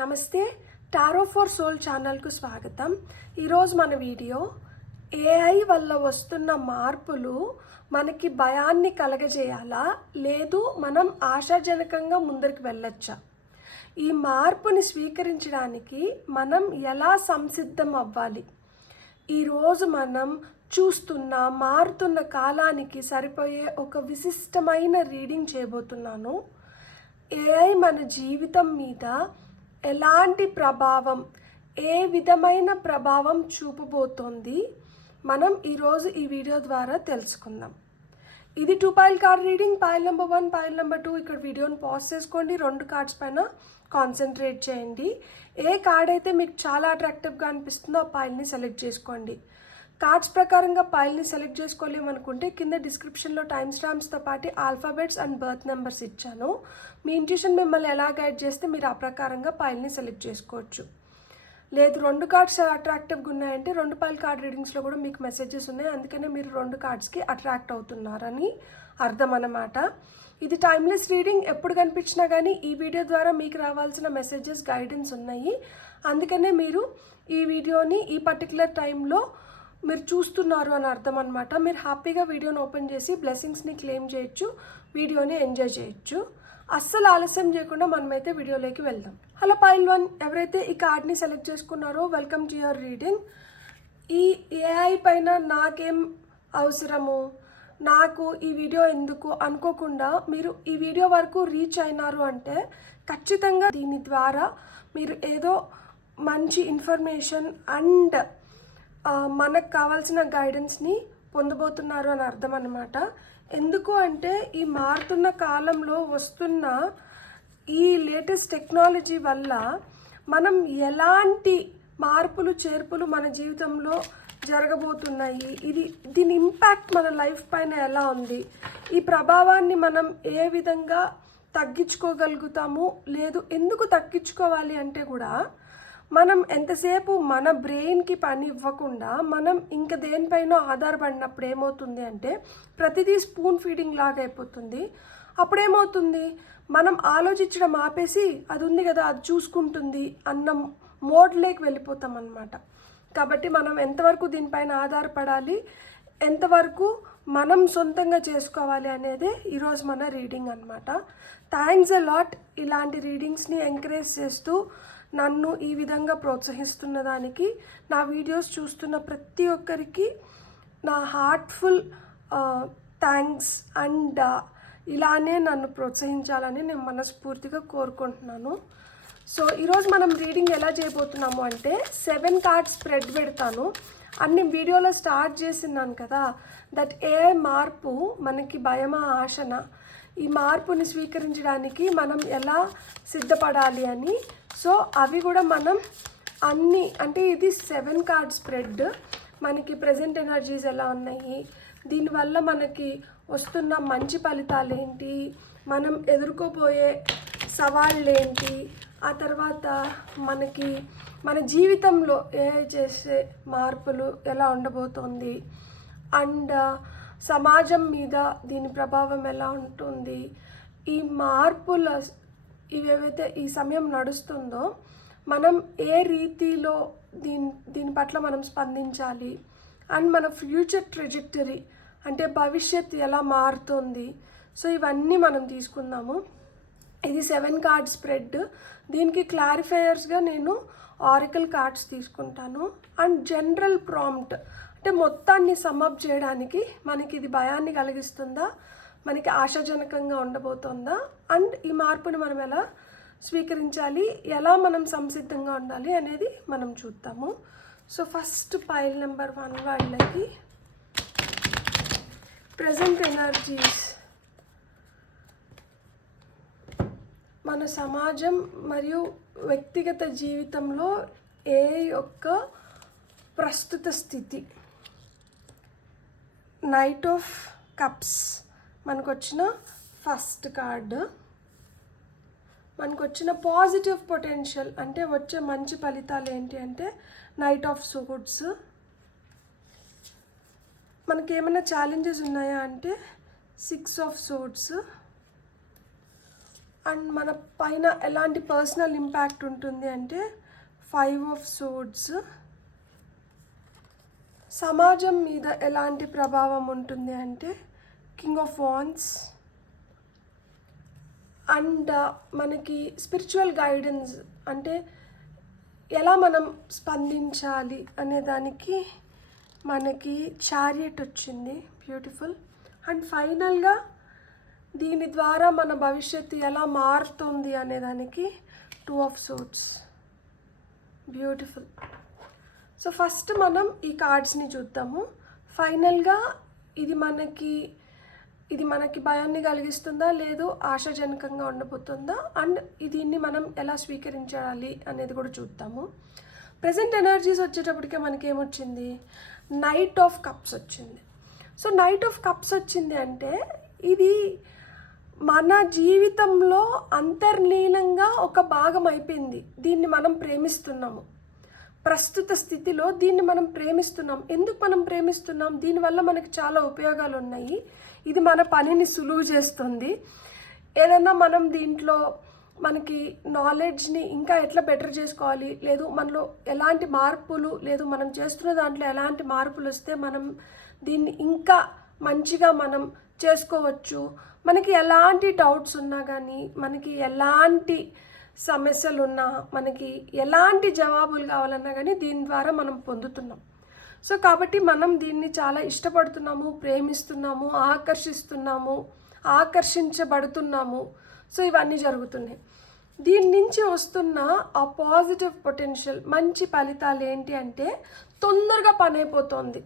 నమస్తే, tarot for soul ఛానల్కు స్వాగతం. ఈరోజు మన వీడియో ఏఐ వల్ల వస్తున్న మార్పులు మనకి భయాన్ని కలగజేయాలా, లేదు మనం ఆశాజనకంగా ముందరికి వెళ్ళొచ్చా? ఈ మార్పుని స్వీకరించడానికి మనం ఎలా సంసిద్ధం అవ్వాలి? ఈరోజు మనం చూస్తున్న మారుతున్న కాలానికి సరిపోయే ఒక విశిష్టమైన రీడింగ్ చేయబోతున్నాను. ఏఐ మన జీవితం మీద ఎలాంటి ప్రభావం, ఏ విధమైన ప్రభావం చూపబోతోంది మనం ఈరోజు ఈ వీడియో ద్వారా తెలుసుకుందాం. ఇది 2 pile card reading. Pile number 1, pile number 2. ఇక్కడ వీడియోని పాజ్ చేసుకోండి, 2 కార్డ్స్ పైన కాన్సన్ట్రేట్ చేయండి. ఏ కార్డ్ అయితే మీకు చాలా అట్రాక్టివ్గా అనిపిస్తుందో ఆ పైల్ని సెలెక్ట్ చేసుకోండి. కార్డ్స్ ప్రకారంగా పైల్ని సెలెక్ట్ చేసుకోలేమనుకుంటే కింద డిస్క్రిప్షన్లో టైమ్ స్టాంప్స్తో పాటు ఆల్ఫాబెట్స్ అండ్ బర్త్ నెంబర్స్ ఇచ్చాను. మీ ఇంట్యూషన్ మిమ్మల్ని ఎలా గైడ్ చేస్తే మీరు ఆ ప్రకారంగా పైల్ని సెలెక్ట్ చేసుకోవచ్చు. లేదు 2 కార్డ్స్ అట్రాక్టివ్గా ఉన్నాయంటే 2 పైల్ కార్డ్ రీడింగ్స్లో కూడా మీకు మెసేజెస్ ఉన్నాయి, అందుకనే మీరు 2 కార్డ్స్కి అట్రాక్ట్ అవుతున్నారని అర్థం అన్నమాట. ఇది టైమ్లెస్ రీడింగ్. ఎప్పుడు కనిపించినా కానీ ఈ వీడియో ద్వారా మీకు రావాల్సిన మెసేజెస్, గైడెన్స్ ఉన్నాయి. అందుకనే మీరు ఈ వీడియోని ఈ పర్టికులర్ టైంలో మీరు చూస్తున్నారు అని అర్థం అనమాట. మీరు హ్యాపీగా వీడియోని ఓపెన్ చేసి బ్లెస్సింగ్స్ని క్లెయిమ్ చేయొచ్చు, వీడియోని ఎంజాయ్ చేయొచ్చు. అస్సలు ఆలస్యం చేయకుండా మనమైతే వీడియోలోకి వెళ్దాం. హలో పైల్ 1, ఎవరైతే ఈ కార్డ్ని సెలెక్ట్ చేసుకున్నారో వెల్కమ్ టు యువర్ రీడింగ్. ఈ ఏఐ పైన నాకేం అవసరము, నాకు ఈ వీడియో ఎందుకు అనుకోకుండా మీరు ఈ వీడియో వరకు రీచ్ అయినారు అంటే ఖచ్చితంగా దీని ద్వారా మీరు ఏదో మంచి ఇన్ఫర్మేషన్ అండ్ మనకు కావాల్సిన గైడెన్స్ని పొందబోతున్నారు అని అర్థం అన్నమాట. ఎందుకు అంటే ఈ మారుతున్న కాలంలో వస్తున్న ఈ లేటెస్ట్ టెక్నాలజీ వల్ల మనం ఎలాంటి మార్పులు చేర్పులు మన జీవితంలో జరగబోతున్నాయి, దీని ఇంపాక్ట్ మన లైఫ్ పైన ఎలా ఉంది, ఈ ప్రభావాన్ని మనం ఏ విధంగా తగ్గించుకోగలుగుతాము, లేదు ఎందుకు తగ్గించుకోవాలి అంటే కూడా మనం ఎంతసేపు మన బ్రెయిన్కి పని ఇవ్వకుండా మనం ఇంకా దేనిపైన ఆధారపడినప్పుడు ఏమవుతుంది అంటే ప్రతిదీ స్పూన్ ఫీడింగ్ లాగా అయిపోతుంది. అప్పుడేమవుతుంది, మనం ఆలోచించడం ఆపేసి అది ఉంది కదా అది చూసుకుంటుంది అన్న మోడ్లోకి వెళ్ళిపోతాం అన్నమాట. కాబట్టి మనం ఎంతవరకు దీనిపైన ఆధారపడాలి, ఎంతవరకు మనం సొంతంగా చేసుకోవాలి అనేదే ఈరోజు మన రీడింగ్ అన్నమాట. థ్యాంక్స్ ఎ లాట్ ఇలాంటి రీడింగ్స్ని ఎంకరేజ్ చేస్తూ నన్ను ఈ విధంగా ప్రోత్సహిస్తున్న దానికి, నా వీడియోస్ చూస్తున్న ప్రతి ఒక్కరికి నా హార్ట్ఫుల్ థ్యాంక్స్. అండ్ ఇలానే నన్ను ప్రోత్సహించాలని నేను మనస్ఫూర్తిగా కోరుకుంటున్నాను. సో ఈరోజు మనం రీడింగ్ ఎలా చేయబోతున్నాము అంటే 7 కార్డ్స్ స్ప్రెడ్ పెడతాను. అన్ని వీడియోలో స్టార్ట్ చేసినాను కదా, దట్ ఏ మార్పు మనకి భయమా ఆశనా, ఈ మార్పుని స్వీకరించడానికి మనం ఎలా సిద్ధపడాలి అని. సో అవి కూడా మనం అన్నీ అంటే ఇది 7 కార్డ్ స్ప్రెడ్. మనకి ప్రజెంట్ ఎనర్జీస్ ఎలా ఉన్నాయి, దీనివల్ల మనకి వస్తున్న మంచి ఫలితాలు ఏంటి, మనం ఎదుర్కోబోయే సవాళ్ళు ఏంటి, ఆ తర్వాత మనకి మన జీవితంలో చేసే మార్పులు ఎలా ఉండబోతోంది, అండ్ సమాజం మీద దీని ప్రభావం ఎలా ఉంటుంది, ఈ మార్పుల ఇవేవైతే ఈ సమయం నడుస్తుందో మనం ఏ రీతిలో దీని పట్ల మనం స్పందించాలి, అండ్ మన ఫ్యూచర్ ట్రెజెక్టరీ అంటే భవిష్యత్ ఎలా మారుతుంది. సో ఇవన్నీ మనం తీసుకుందాము. ఇది 7 కార్డ్ స్ప్రెడ్. దీనికి క్లారిఫైయర్స్గా నేను ఆరికల్ కార్డ్స్ తీసుకుంటాను. అండ్ జనరల్ ప్రాంప్ట్ అంటే మొత్తాన్ని సమ్అప్ చేయడానికి మనకి ఇది భయాన్ని కలిగిస్తుందా, మనకి ఆశాజనకంగా ఉండబోతుందా, అండ్ ఈ మార్పుని మనం ఎలా స్వీకరించాలి, ఎలా మనం సంసిద్ధంగా ఉండాలి అనేది మనం చూద్దాము. సో ఫస్ట్ పైల్ నెంబర్ 1 వాళ్ళకి ప్రజెంట్ ఎనర్జీస్, మన సమాజం మరియు వ్యక్తిగత జీవితంలో ఏ యొక్క ప్రస్తుత స్థితి. నైట్ ఆఫ్ కప్స్ మనకు వచ్చిన ఫస్ట్ కార్డు. మనకు వచ్చిన పాజిటివ్ పొటెన్షియల్ అంటే వచ్చే మంచి ఫలితాలు ఏంటి అంటే నైట్ ఆఫ్ సోర్డ్స్. మనకి ఏమైనా ఛాలెంజెస్ ఉన్నాయా అంటే 6 ఆఫ్ సోర్డ్స్. అండ్ మన పైన ఎలాంటి పర్సనల్ ఇంపాక్ట్ ఉంటుంది అంటే 5 ఆఫ్ సోర్డ్స్. సమాజం మీద ఎలాంటి ప్రభావం ఉంటుంది అంటే కింగ్ ఆఫ్ వాండ్స్. అండ్ మనకి స్పిరిచువల్ గైడెన్స్ అంటే ఎలా మనం స్పందించాలి అనే దానికి మనకి చారియట్ వచ్చింది, బ్యూటిఫుల్. అండ్ ఫైనల్గా దీని ద్వారా మన భవిష్యత్తు ఎలా మారుతుంది అనేదానికి 2 of swords, beautiful. So first మనం ఈ కార్డ్స్ని చూద్దాము. ఫైనల్గా ఇది మనకి భయాన్ని కలిగిస్తుందా లేదు ఆశాజనకంగా ఉండబోతుందా, అండ్ దీన్ని మనం ఎలా స్వీకరించాలి అనేది కూడా చూద్దాము. ప్రజెంట్ ఎనర్జీస్ వచ్చేటప్పటికే మనకేమొచ్చింది, నైట్ ఆఫ్ కప్స్ వచ్చింది. సో నైట్ ఆఫ్ కప్స్ వచ్చింది అంటే ఇది మన జీవితంలో అంతర్లీనంగా ఒక భాగం అయిపోయింది. దీన్ని మనం ప్రేమిస్తున్నాము, ప్రస్తుత స్థితిలో దీన్ని మనం ప్రేమిస్తున్నాం. ఎందుకు మనం ప్రేమిస్తున్నాం? దీనివల్ల మనకి చాలా ఉపయోగాలు ఉన్నాయి. ఇది మన పనిని సులువు చేస్తుంది. ఏదైనా మనం దీంట్లో మనకి నాలెడ్జ్ని ఇంకా ఎట్లా బెటర్ చేసుకోవాలి, లేదు మనలో ఎలాంటి మార్పులు, లేదు మనం చేస్తున్న దాంట్లో ఎలాంటి మార్పులు వస్తే మనం దీన్ని ఇంకా మంచిగా మనం చేసుకోవచ్చు. మనకి ఎలాంటి డౌట్స్ ఉన్నా కానీ, మనకి ఎలాంటి సమస్యలు ఉన్నా, మనకి ఎలాంటి జవాబులు కావాలన్నా కానీ దీని ద్వారా మనం పొందుతున్నాం. సో కాబట్టి మనం దీన్ని చాలా ఇష్టపడుతున్నాము, ప్రేమిస్తున్నాము, ఆకర్షించబడుతున్నాము. సో ఇవన్నీ జరుగుతున్నాయి. దీని నుంచి వస్తున్న ఆ పాజిటివ్ పొటెన్షియల్, మంచి ఫలితాలు ఏంటి అంటే తొందరగా పని అయిపోతుంది,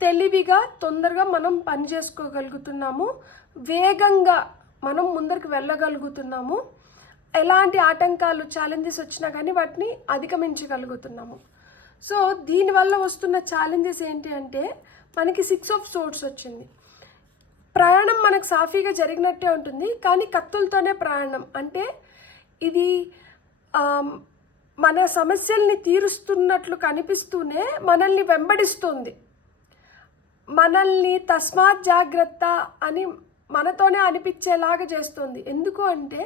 తెలివిగా తొందరగా మనం పని చేసుకోగలుగుతున్నాము, వేగంగా మనం ముందరికి వెళ్ళగలుగుతున్నాము. ఎలాంటి ఆటంకాలు, ఛాలెంజెస్ వచ్చినా కానీ వాటిని అధిగమించగలుగుతున్నాము. సో దీనివల్ల వస్తున్న ఛాలెంజెస్ ఏంటి అంటే మనకి 6 ఆఫ్ సోర్డ్స్ వచ్చింది. ప్రయాణం మనకు సాఫీగా జరిగినట్టే ఉంటుంది, కానీ కత్తులతోనే ప్రయాణం. అంటే ఇది మన సమస్యల్ని తీరుస్తున్నట్లు కనిపిస్తూనే మనల్ని వెంబడిస్తుంది. మనల్ని తస్మాత్ జాగ్రత్త అని మనతోనే అనిపించేలాగా చేస్తుంది. ఎందుకు అంటే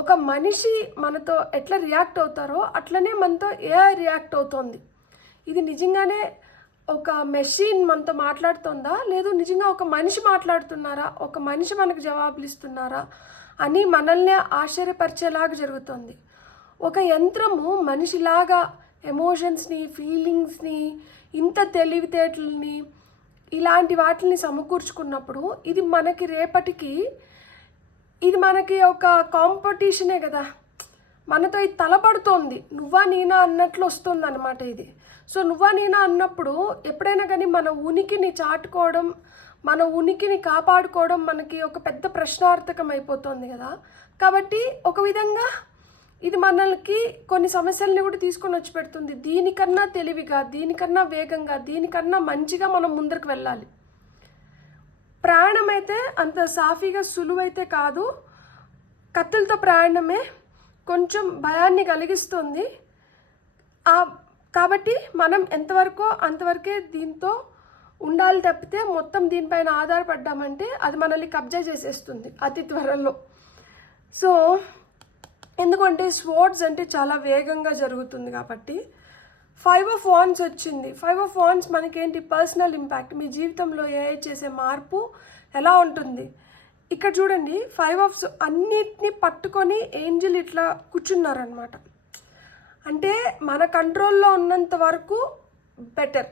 ఒక మనిషి మనతో ఎట్లా రియాక్ట్ అవుతారో అట్లనే మనతో ఏఐ రియాక్ట్ అవుతుంది. ఇది నిజంగానే ఒక మెషిన్ మనతో మాట్లాడుతుందా, లేదు నిజంగా ఒక మనిషి మాట్లాడుతున్నారా, ఒక మనిషి మనకు జవాబులు ఇస్తున్నారా అని మనల్ని ఆశ్చర్యపరిచేలాగా జరుగుతుంది. ఒక యంత్రము మనిషిలాగా ఎమోషన్స్ని, ఫీలింగ్స్ని, ఇంత తెలివితేటల్ని, ఇలాంటి వాటిని సమకూర్చుకున్నప్పుడు ఇది మనకి రేపటికి ఇది మనకి ఒక కాంపిటీషనే కదా, మనతో ఇది తలపడుతోంది, నువ్వా నేనా అన్నట్లు వస్తుంది అన్నమాట ఇది. సో నువ్వా నేనా అన్నప్పుడు ఎప్పుడైనా కానీ మన ఉనికిని చాటుకోవడం, మన ఉనికిని కాపాడుకోవడం మనకి ఒక పెద్ద ప్రశ్నార్థకం అయిపోతుంది కదా. కాబట్టి ఒక విధంగా ఇది మనకి కొన్ని సమస్యల్ని కూడా తీసుకొని వచ్చి పెడుతుంది. దీనికన్నా తెలివిగా, దీనికన్నా వేగంగా, దీనికన్నా మంచిగా మనం ముందరకు వెళ్ళాలి. ప్రయాణం అయితే అంత సాఫీగా సులువైతే కాదు. కత్తులతో ప్రయాణమే కొంచెం భయాన్ని కలిగిస్తుంది. కాబట్టి మనం ఎంతవరకు అంతవరకే దీంతో ఉండాలి తప్పితే మొత్తం దీనిపైన ఆధారపడ్డామంటే అది మనల్ని కబ్జా చేసేస్తుంది అతి త్వరలో. సో ఎందుకంటే స్పోర్ట్స్ అంటే చాలా వేగంగా జరుగుతుంది కాబట్టి 5 ఆఫ్ వాండ్స్ వచ్చింది. 5 ఆఫ్ వాండ్స్ మనకేంటి, పర్సనల్ ఇంపాక్ట్, మీ జీవితంలో ఏ చేసే మార్పు ఎలా ఉంటుంది. ఇక్కడ చూడండి 5 ఆఫ్ అన్నిటినీ పట్టుకొని ఏంజిల్ ఇట్లా కూర్చున్నారనమాట. అంటే మన కంట్రోల్లో ఉన్నంత వరకు బెటర్,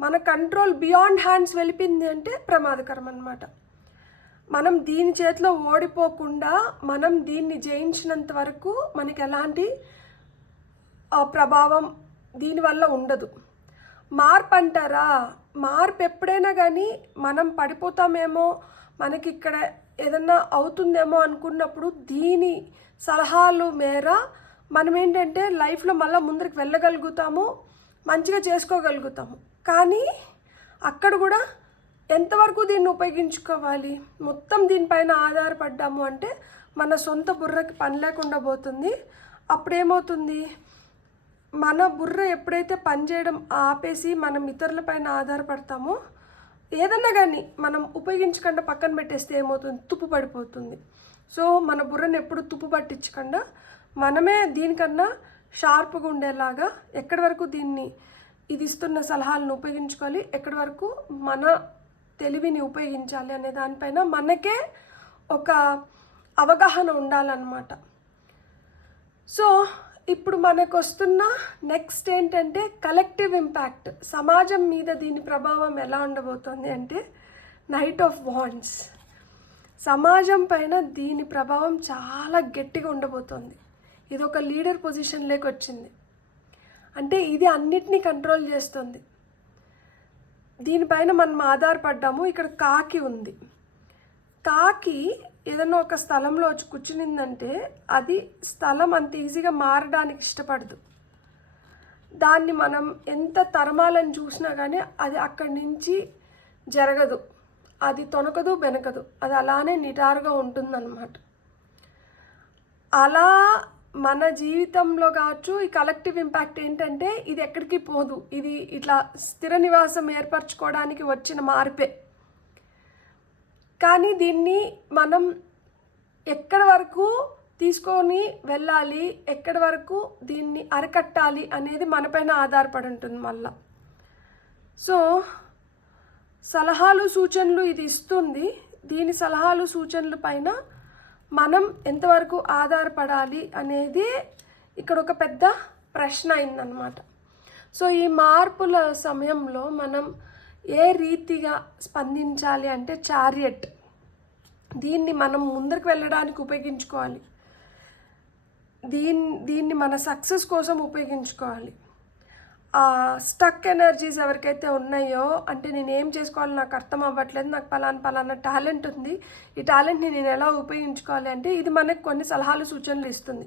మన కంట్రోల్ బియాండ్ హ్యాండ్స్ వెళ్ళిపోయింది అంటే ప్రమాదకరం అన్నమాట. మనం దీని చేతిలో ఓడిపోకుండా మనం దీన్ని జయించినంత వరకు మనకి ఎలాంటి ప్రభావం దీనివల్ల ఉండదు. మార్పు అంటారా, మార్పు ఎప్పుడైనా కానీ మనం పడిపోతామేమో, మనకి ఇక్కడ ఏదన్నా అవుతుందేమో అనుకున్నప్పుడు దీని సలహాలు మేర మనం ఏంటంటే లైఫ్లో మళ్ళీ ముందరికి వెళ్ళగలుగుతాము, మంచిగా చేసుకోగలుగుతాము. కానీ అక్కడ కూడా ఎంతవరకు దీన్ని ఉపయోగించుకోవాలి, మొత్తం దీనిపైన ఆధారపడ్డాము అంటే మన సొంత బుర్రకి పని లేకుండా పోతుంది. అప్పుడేమవుతుంది, మన బుర్ర ఎప్పుడైతే పనిచేయడం ఆపేసి మనం ఇతరులపైన ఆధారపడతామో, ఏదన్నా కానీ మనం ఉపయోగించకుండా పక్కన పెట్టేస్తే ఏమవుతుంది, తుప్పు పడిపోతుంది. సో మన బుర్రని ఎప్పుడు తుప్పు పట్టించకుండా మనమే దీనికన్నా షార్ప్గా ఉండేలాగా ఎక్కడి వరకు దీన్ని ఇది ఇస్తున్న సలహాలను ఉపయోగించుకోవాలి, ఎక్కడి వరకు మన తెలివిని ఉపయోగించాలి అనే దానిపైన మనకే ఒక అవగాహన ఉండాలన్నమాట. సో ఇప్పుడు మనకు వస్తున్న నెక్స్ట్ ఏంటంటే కలెక్టివ్ ఇంపాక్ట్. సమాజం మీద దీని ప్రభావం ఎలా ఉండబోతుంది అంటే నైట్ ఆఫ్ వాండ్స్. సమాజం పైన దీని ప్రభావం చాలా గట్టిగా ఉండబోతోంది. ఇది ఒక లీడర్ పొజిషన్లోకి వచ్చింది అంటే ఇది అన్నిటినీ కంట్రోల్ చేస్తుంది. దీనిపైన మనం ఆధారపడ్డాము. ఇక్కడ కాకి ఉంది. కాకి ఏదైనా ఒక స్థలంలో వచ్చి కూర్చునిందంటే అది స్థలం అంత ఈజీగా మారడానికి ఇష్టపడదు. దాన్ని మనం ఎంత తరమాలని చూసినా కానీ అది అక్కడి నుంచి జరగదు. అది తొనకదు బెనకదు, అది అలానే నిటారుగా ఉంటుందన్నమాట. అలా మన జీవితంలో కావచ్చు ఈ కలెక్టివ్ ఇంపాక్ట్ ఏంటంటే ఇది ఎక్కడికి పోదు. ఇది ఇట్లా స్థిర నివాసం ఏర్పరచుకోవడానికి వచ్చిన మార్పే. కానీ దీన్ని మనం ఎక్కడి వరకు తీసుకొని వెళ్ళాలి, ఎక్కడి వరకు దీన్ని అరికట్టాలి అనేది మనపైన ఆధారపడి ఉంటుంది మళ్ళా. సో సలహాలు సూచనలు ఇది ఇస్తుంది. దీని సలహాలు సూచనల పైన మనం ఎంతవరకు ఆధారపడాలి అనేది ఇక్కడ ఒక పెద్ద ప్రశ్న అయిందనమాట. సో ఈ మార్పుల సమయంలో మనం ఏ రీతిగా స్పందించాలి అంటే చారియట్, దీన్ని మనం ముందరికి వెళ్ళడానికి ఉపయోగించుకోవాలి. దీన్ని మన సక్సెస్ కోసం ఉపయోగించుకోవాలి. స్టక్ ఎనర్జీస్ ఎవరికైతే ఉన్నాయో అంటే నేను ఏం చేసుకోవాలో నాకు అర్థం అవ్వట్లేదు, నాకు పలానా టాలెంట్ ఉంది, ఈ టాలెంట్ని నేను ఎలా ఉపయోగించుకోవాలి అంటే ఇది మనకు కొన్ని సలహాలు సూచనలు ఇస్తుంది.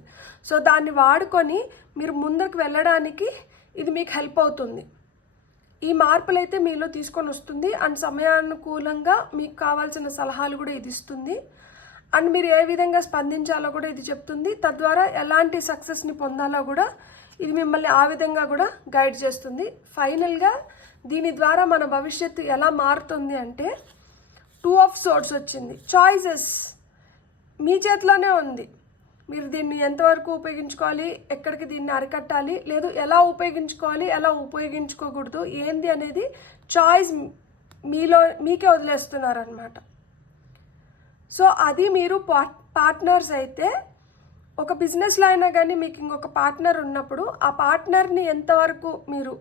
సో దాన్ని వాడుకొని మీరు ముందుకు వెళ్ళడానికి ఇది మీకు హెల్ప్ అవుతుంది. ఈ మార్పులు అయితే మీలో తీసుకొని వస్తుంది అండ్ సమయానుకూలంగా మీకు కావాల్సిన సలహాలు కూడా ఇది ఇస్తుంది. అండ్ మీరు ఏ విధంగా స్పందించాలో కూడా ఇది చెప్తుంది. తద్వారా ఎలాంటి సక్సెస్ని పొందాలో కూడా ఇది మిమ్మల్ని ఆ విధంగా కూడా గైడ్ చేస్తుంది. ఫైనల్గా దీని ద్వారా మన భవిష్యత్తు ఎలా మారుతుంది అంటే 2 ఆఫ్ సోర్డ్స్ వచ్చింది. చాయిసెస్ మీ చేతిలోనే ఉంది. మీరు దీన్ని ఎంతవరకు ఉపయోగించుకోవాలి, ఎక్కడికి దీన్ని అరికట్టాలి, లేదు ఎలా ఉపయోగించుకోవాలి, ఎలా ఉపయోగించుకోకూడదు ఏంది అనేది చాయిస్ మీకే వదిలేస్తున్నారనమాట. సో అది మీరు పార్ట్నర్స్ అయితే ఒక బిజినెస్లో అయినా కానీ మీకు ఇంకొక పార్ట్నర్ ఉన్నప్పుడు ఆ పార్ట్నర్ని ఎంతవరకు మీరు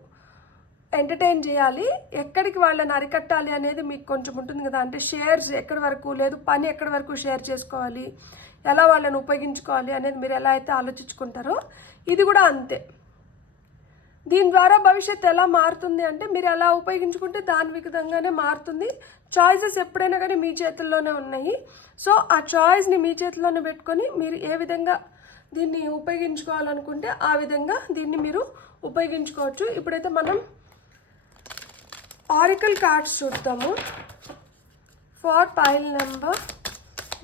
ఎంటర్టైన్ చేయాలి, ఎక్కడికి వాళ్ళని అరికట్టాలి అనేది మీకు కొంచెం ఉంటుంది కదా. అంటే షేర్స్ ఎక్కడి వరకు, లేదు పని ఎక్కడి వరకు షేర్ చేసుకోవాలి, ఎలా వాళ్ళని ఉపయోగించుకోవాలి అనేది మీరు ఎలా అయితే ఆలోచించుకుంటారో ఇది కూడా అంతే. దీని ద్వారా భవిష్యత్తు ఎలా మారుతుంది అంటే మీరు ఎలా ఉపయోగించుకుంటే దాని విధంగానే మారుతుంది. చాయిసెస్ ఎప్పుడైనా కానీ మీ చేతుల్లోనే ఉన్నాయి. సో ఆ చాయిస్ని మీ చేతిలోనే పెట్టుకొని మీరు ఏ విధంగా దీన్ని ఉపయోగించుకోవాలనుకుంటే ఆ విధంగా దీన్ని మీరు ఉపయోగించుకోవచ్చు. ఇప్పుడైతే మనం ఆరికల్ కార్డ్స్ చూద్దాము. ఫర్ పైల్ నెంబర్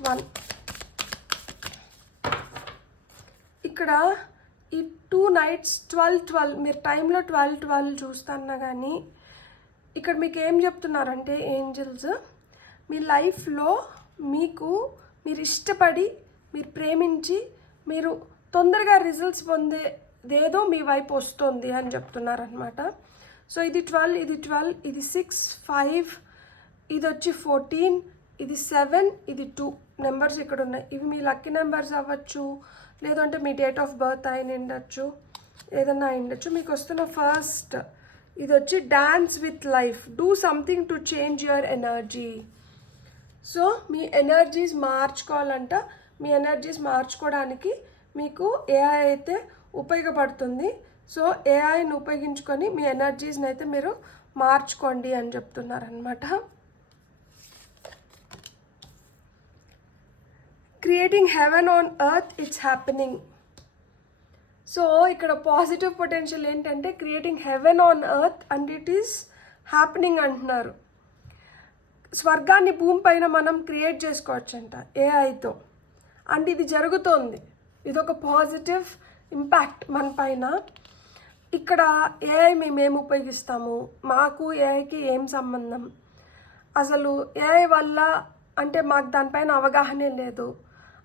1 ఇక్కడ ఈ 2 నైట్స్ 12 మీరు టైంలో 12 చూస్తున్నా కానీ ఇక్కడ మీకు ఏం చెప్తున్నారంటే ఏంజల్స్ మీ లైఫ్లో మీరు ఇష్టపడి మీరు ప్రేమించి మీరు తొందరగా రిజల్ట్స్ పొందేదేదో మీ వైపు వస్తుంది అని చెప్తున్నారనమాట. సో ఇది 12, ఇది 12, ఇది 6, 5, ఇది వచ్చి 14, ఇది 7, ఇది 2 నెంబర్స్ ఇక్కడ ఉన్నాయి. ఇవి మీ లక్కీ నెంబర్స్ అవ్వచ్చు, లేదంటే మీ డేట్ ఆఫ్ బర్త్ అయిన ఉండొచ్చు, ఏదన్నా అయిండొచ్చు. మీకు వస్తున్న ఫస్ట్ ఇది వచ్చి dance with life, do something to change your energy. So మీ ఎనర్జీస్ మార్చుకోవాలంట. మీ ఎనర్జీస్ మార్చుకోవడానికి మీకు ఏఐ అయితే ఉపయోగపడుతుంది. సో ఏఐని ఉపయోగించుకొని మీ ఎనర్జీస్ని అయితే మీరు మార్చుకోండి అని చెప్తున్నారనమాట. Creating haven on earth, it's happening. So ఇక్కడ పాజిటివ్ పొటెన్షియల్ ఏంటంటే creating haven on earth and it is happening అంటున్నారు. స్వర్గాన్ని భూమి పైన మనం క్రియేట్ చేసుకోవచ్చంట ఏఐతో. అండ్ ఇది జరుగుతోంది. ఇది ఒక పాజిటివ్ ఇంపాక్ట్ మన పైన. ఇక్కడ ఏఐ మేమేం ఉపయోగిస్తాము, మాకు ఏఐకి ఏం సంబంధం, అసలు ఏఐ వల్ల అంటే మాకు దానిపైన అవగాహనే లేదు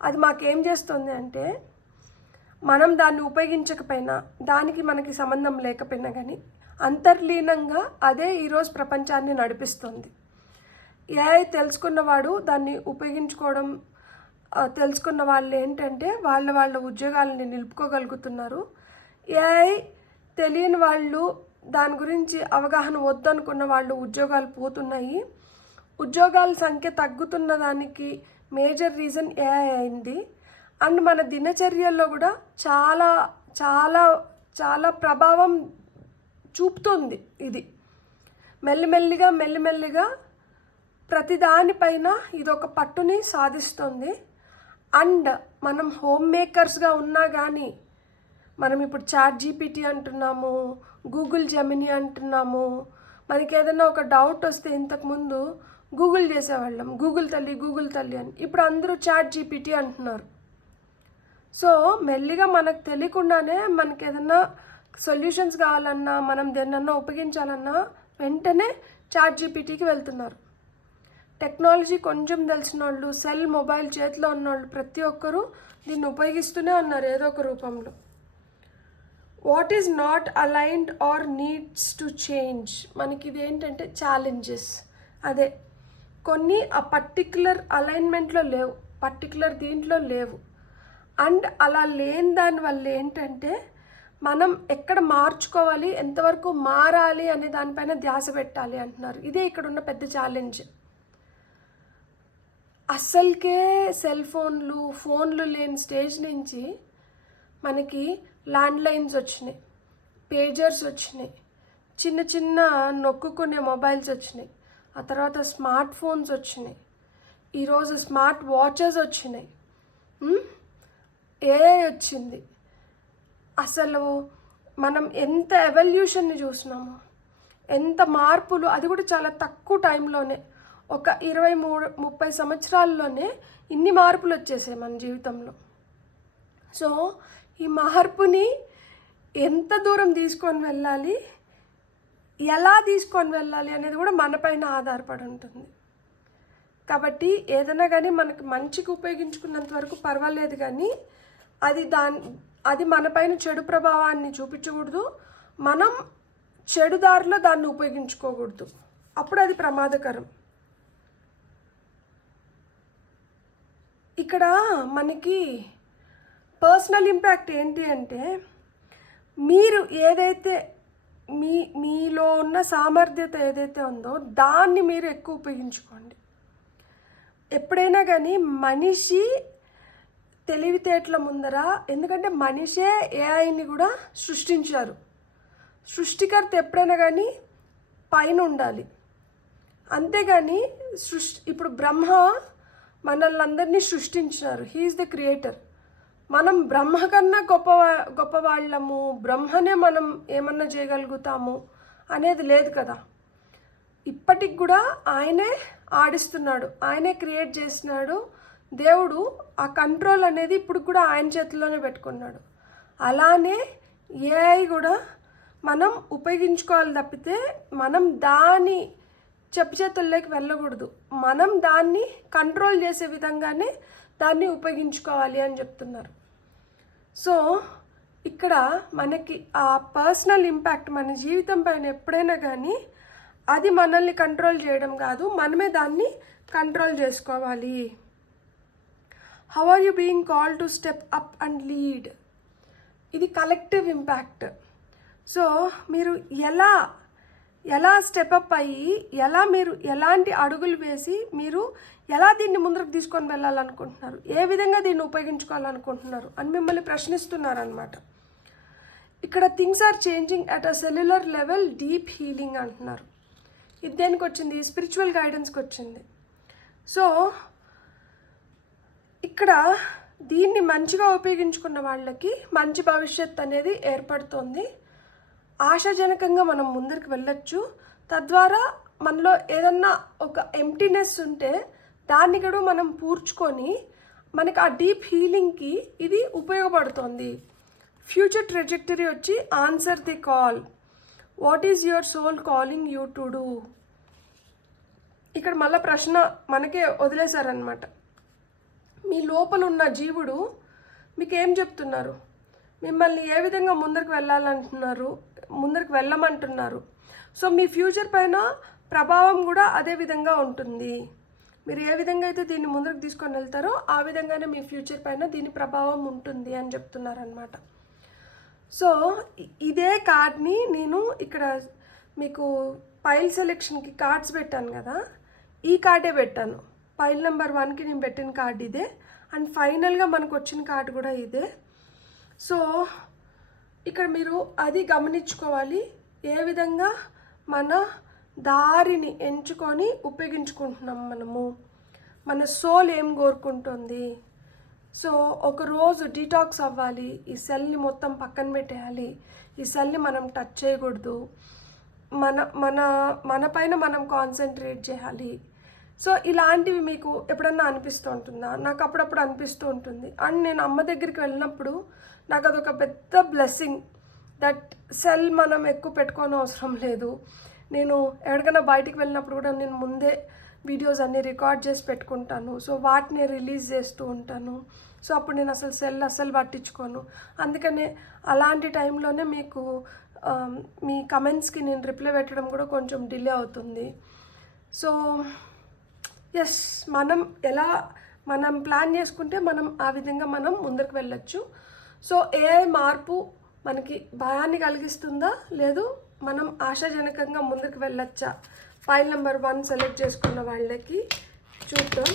అది మాకేం చేస్తుంది అంటే, మనం దాన్ని ఉపయోగించకపోయినా, దానికి మనకి సంబంధం లేకపోయినా కానీ అంతర్లీనంగా అదే ఈరోజు ప్రపంచాన్ని నడిపిస్తుంది. ఏఐ తెలుసుకున్నవాడు దాన్ని ఉపయోగించుకోవడం, తెలుసుకున్న వాళ్ళు ఏంటంటే వాళ్ళ ఉద్యోగాలని నిలుపుకోగలుగుతున్నారు. ఏఐ తెలియని వాళ్ళు, దాని గురించి అవగాహన వద్దనుకున్న వాళ్ళు ఉద్యోగాలు పోతున్నాయి. ఉద్యోగాల సంఖ్య తగ్గుతున్న దానికి మేజర్ రీజన్ ఏఐ అయింది. అండ్ మన దినచర్యల్లో కూడా చాలా చాలా చాలా ప్రభావం చూపుతుంది. ఇది మెల్లిమెల్లిగా ప్రతిదానిపైన ఇది ఒక పట్టుని సాధిస్తుంది. అండ్ మనం హోమ్ మేకర్స్గా ఉన్నా కానీ, మనం ఇప్పుడు చాట్ జీపీటీ అంటున్నాము, గూగుల్ జెమినీ అంటున్నాము. మనకి ఏదైనా ఒక డౌట్ వస్తే ఇంతకుముందు గూగుల్ చేసేవాళ్ళం, గూగుల్ తల్లి అని. ఇప్పుడు అందరూ చాట్ జీపీటీ అంటున్నారు. సో మెల్లిగా మనకు తెలియకుండానే మనకి ఏదన్నా సొల్యూషన్స్ కావాలన్నా, మనం దేన్నన్నా ఉపయోగించాలన్నా వెంటనే చాట్ జీపీటీకి వెళ్తున్నారు. టెక్నాలజీ కొంచెం తెలిసిన వాళ్ళు, సెల్ మొబైల్ చేతిలో ఉన్నవాళ్ళు ప్రతి ఒక్కరూ దీన్ని ఉపయోగిస్తూనే ఉన్నారు ఏదో ఒక రూపంలో. What is not aligned are needs to change, మనకి ఇది ఏంటంటే ఛాలెంజెస్. అదే కొన్ని ఆ పర్టిక్యులర్ అలైన్మెంట్లో లేవు, పర్టిక్యులర్ దీంట్లో లేవు. అండ్ అలా లేని దానివల్ల ఏంటంటే మనం ఎక్కడ మార్చుకోవాలి, ఎంతవరకు మారాలి అనే దానిపైన ధ్యాస పెట్టాలి అంటున్నారు. ఇదే ఇక్కడ ఉన్న పెద్ద ఛాలెంజ్. అస్సలకే ఫోన్లు లేని స్టేజ్ నుంచి మనకి ల్యాండ్లైన్స్ వచ్చినాయి, పేజర్స్ వచ్చినాయి, చిన్న నొక్కుకునే మొబైల్స్ వచ్చినాయి, ఆ తర్వాత స్మార్ట్ ఫోన్స్ వచ్చినాయి, ఈరోజు స్మార్ట్ వాచెస్ వచ్చినాయి, ఏఐ వచ్చింది. అసలు మనం ఎంత ఎవల్యూషన్ని చూసినాము, ఎంత మార్పులు, అది కూడా చాలా తక్కువ టైంలోనే, ఒక 23-30 సంవత్సరాల్లోనే ఇన్ని మార్పులు వచ్చేసాయి మన జీవితంలో. సో ఈ మార్పుని ఎంత దూరం తీసుకొని వెళ్ళాలి, ఎలా తీసుకొని వెళ్ళాలి అనేది కూడా మనపైన ఆధారపడి ఉంటుంది. కాబట్టి ఏదైనా కానీ మనకి మంచికి ఉపయోగించుకున్నంత వరకు పర్వాలేదు, కానీ అది మనపైన చెడు ప్రభావాన్ని చూపించకూడదు. మనం చెడు దారిలో దాన్ని ఉపయోగించుకోకూడదు, అప్పుడు అది ప్రమాదకరం. ఇక్కడ మనకి పర్సనల్ ఇంపాక్ట్ ఏంటి అంటే, మీరు ఏదైతే మీలో ఉన్న సామర్థ్యత ఏదైతే ఉందో దాన్ని మీరు ఎక్కువ ఉపయోగించుకోండి. ఎప్పుడైనా కానీ మనిషి తెలివితేటల ముందర, ఎందుకంటే మనిషే ఏఐని కూడా సృష్టించారు. సృష్టికర్త ఎప్పుడైనా కానీ పైన ఉండాలి. అంతేగాని ఇప్పుడు బ్రహ్మ మనల్ని అందరినీ సృష్టించినారు, హీఈస్ ద క్రియేటర్. మనం బ్రహ్మ కన్నా గొప్పవాళ్ళము, బ్రహ్మనే మనం ఏమన్నా చేయగలుగుతాము అనేది లేదు కదా. ఇప్పటికి కూడా ఆయనే ఆడిస్తున్నాడు, ఆయనే క్రియేట్ చేసినాడు. దేవుడు ఆ కంట్రోల్ అనేది ఇప్పుడు కూడా ఆయన చేతిలోనే పెట్టుకున్నాడు. అలానే ఏఐ కూడా మనం ఉపయోగించుకోవాలి తప్పితే మనం దాని చేతుల్లోకి వెళ్ళకూడదు. మనం దాన్ని కంట్రోల్ చేసే విధంగానే దాన్ని ఉపయోగించుకోవాలి అని చెప్తున్నారు. సో ఇక్కడ మనకి ఆ పర్సనల్ ఇంపాక్ట్ మన జీవితం పైన ఎప్పుడైనా కానీ అది మనల్ని కంట్రోల్ చేయడం కాదు, మనమే దాన్ని కంట్రోల్ చేసుకోవాలి. How are you being called to step up and lead, ఇది కలెక్టివ్ ఇంపాక్ట్. సో మీరు ఎలా స్టెప్అప్ అయ్యి, మీరు ఎలాంటి అడుగులు వేసి మీరు ఎలా దీన్ని ముందుకు తీసుకొని వెళ్ళాలనుకుంటున్నారు, ఏ విధంగా దీన్ని ఉపయోగించుకోవాలనుకుంటున్నారు అని మిమ్మల్ని ప్రశ్నిస్తున్నారనమాట. ఇక్కడ things are changing at a cellular level, deep healing అంటున్నారు. ఇది దేనికి వచ్చింది? స్పిరిచువల్ గైడెన్స్కి వచ్చింది. సో ఇక్కడ దీన్ని మంచిగా ఉపయోగించుకున్న వాళ్ళకి మంచి భవిష్యత్ అనేది ఏర్పడుతుంది. ఆశాజనకంగా మనం ముందరికి వెళ్ళొచ్చు. తద్వారా మనలో ఏదన్నా ఒక ఎంప్టీనెస్ ఉంటే దాన్ని కూడా మనం పూడ్చుకొని మనకి ఆ డీప్ హీలింగ్కి ఇది ఉపయోగపడుతుంది. ఫ్యూచర్ ట్రెజెక్టరీ వచ్చి answer the call, what is your soul calling you to do. ఇక్కడ మళ్ళీ ప్రశ్న మనకే వదిలేశారనమాట. మీ లోపల ఉన్న జీవుడు మీకు ఏం చెప్తున్నారు, మిమ్మల్ని ఏ విధంగా ముందరికి వెళ్ళమంటున్నారు. సో మీ ఫ్యూచర్ పైన ప్రభావం కూడా అదే విధంగా ఉంటుంది. మీరు ఏ విధంగా అయితే దీన్ని ముందుకు తీసుకొని వెళ్తారో ఆ విధంగానే మీ ఫ్యూచర్ పైన దీని ప్రభావం ఉంటుంది అని చెప్తున్నారనమాట. సో ఇదే కార్డ్ని నేను ఇక్కడ మీకు పైల్ సెలెక్షన్కి కార్డ్స్ పెట్టాను కదా, ఈ కార్డే పెట్టాను. పైల్ నెంబర్ 1కి నేను పెట్టిన కార్డ్ ఇదే, అండ్ ఫైనల్గా మనకు వచ్చిన కార్డు కూడా ఇదే. సో ఇక్కడ మీరు అది గమనించుకోవాలి, ఏ విధంగా మన దారిని ఎంచుకొని ఉపయోగించుకుంటున్నాం మన సోల్ ఏం కోరుకుంటుంది. సో ఒకరోజు డీటాక్స్ అవ్వాలి, ఈ సెల్ని మొత్తం పక్కన పెట్టేయాలి, ఈ సెల్ని మనం టచ్ చేయకూడదు, మన పైన మనం కాన్సన్ట్రేట్ చేయాలి. సో ఇలాంటివి మీకు ఎప్పుడన్నా అనిపిస్తూ ఉంటుందా? నాకు అప్పుడప్పుడు అనిపిస్తూ ఉంటుంది. అండ్ నేను అమ్మ దగ్గరికి వెళ్ళినప్పుడు నాకు అదొక పెద్ద బ్లెస్సింగ్, దట్ సెల్ మనం ఎక్కువ పెట్టుకోని అవసరం లేదు. నేను ఎక్కడికైనా బయటికి వెళ్ళినప్పుడు కూడా నేను ముందే వీడియోస్ అన్నీ రికార్డ్ చేసి పెట్టుకుంటాను. సో వాటిని రిలీజ్ చేస్తూ ఉంటాను. సో అప్పుడు నేను సెల్ పట్టించుకోను. అందుకనే అలాంటి టైంలోనే మీకు మీ కమెంట్స్కి నేను రిప్లై పెట్టడం కూడా కొంచెం డిలే అవుతుంది. సో ఎస్, మనం ప్లాన్ చేసుకుంటే మనం ఆ విధంగా మనం ముందుకు వెళ్ళొచ్చు. సో ఏఐ మార్పు మనకి భయాన్ని కలిగిస్తుందా, లేదు మనం ఆశాజనకంగా ముందుకు వెళ్ళొచ్చా? ఫైల్ నెంబర్ 1 సెలెక్ట్ చేసుకున్న వాళ్ళకి చూద్దాం.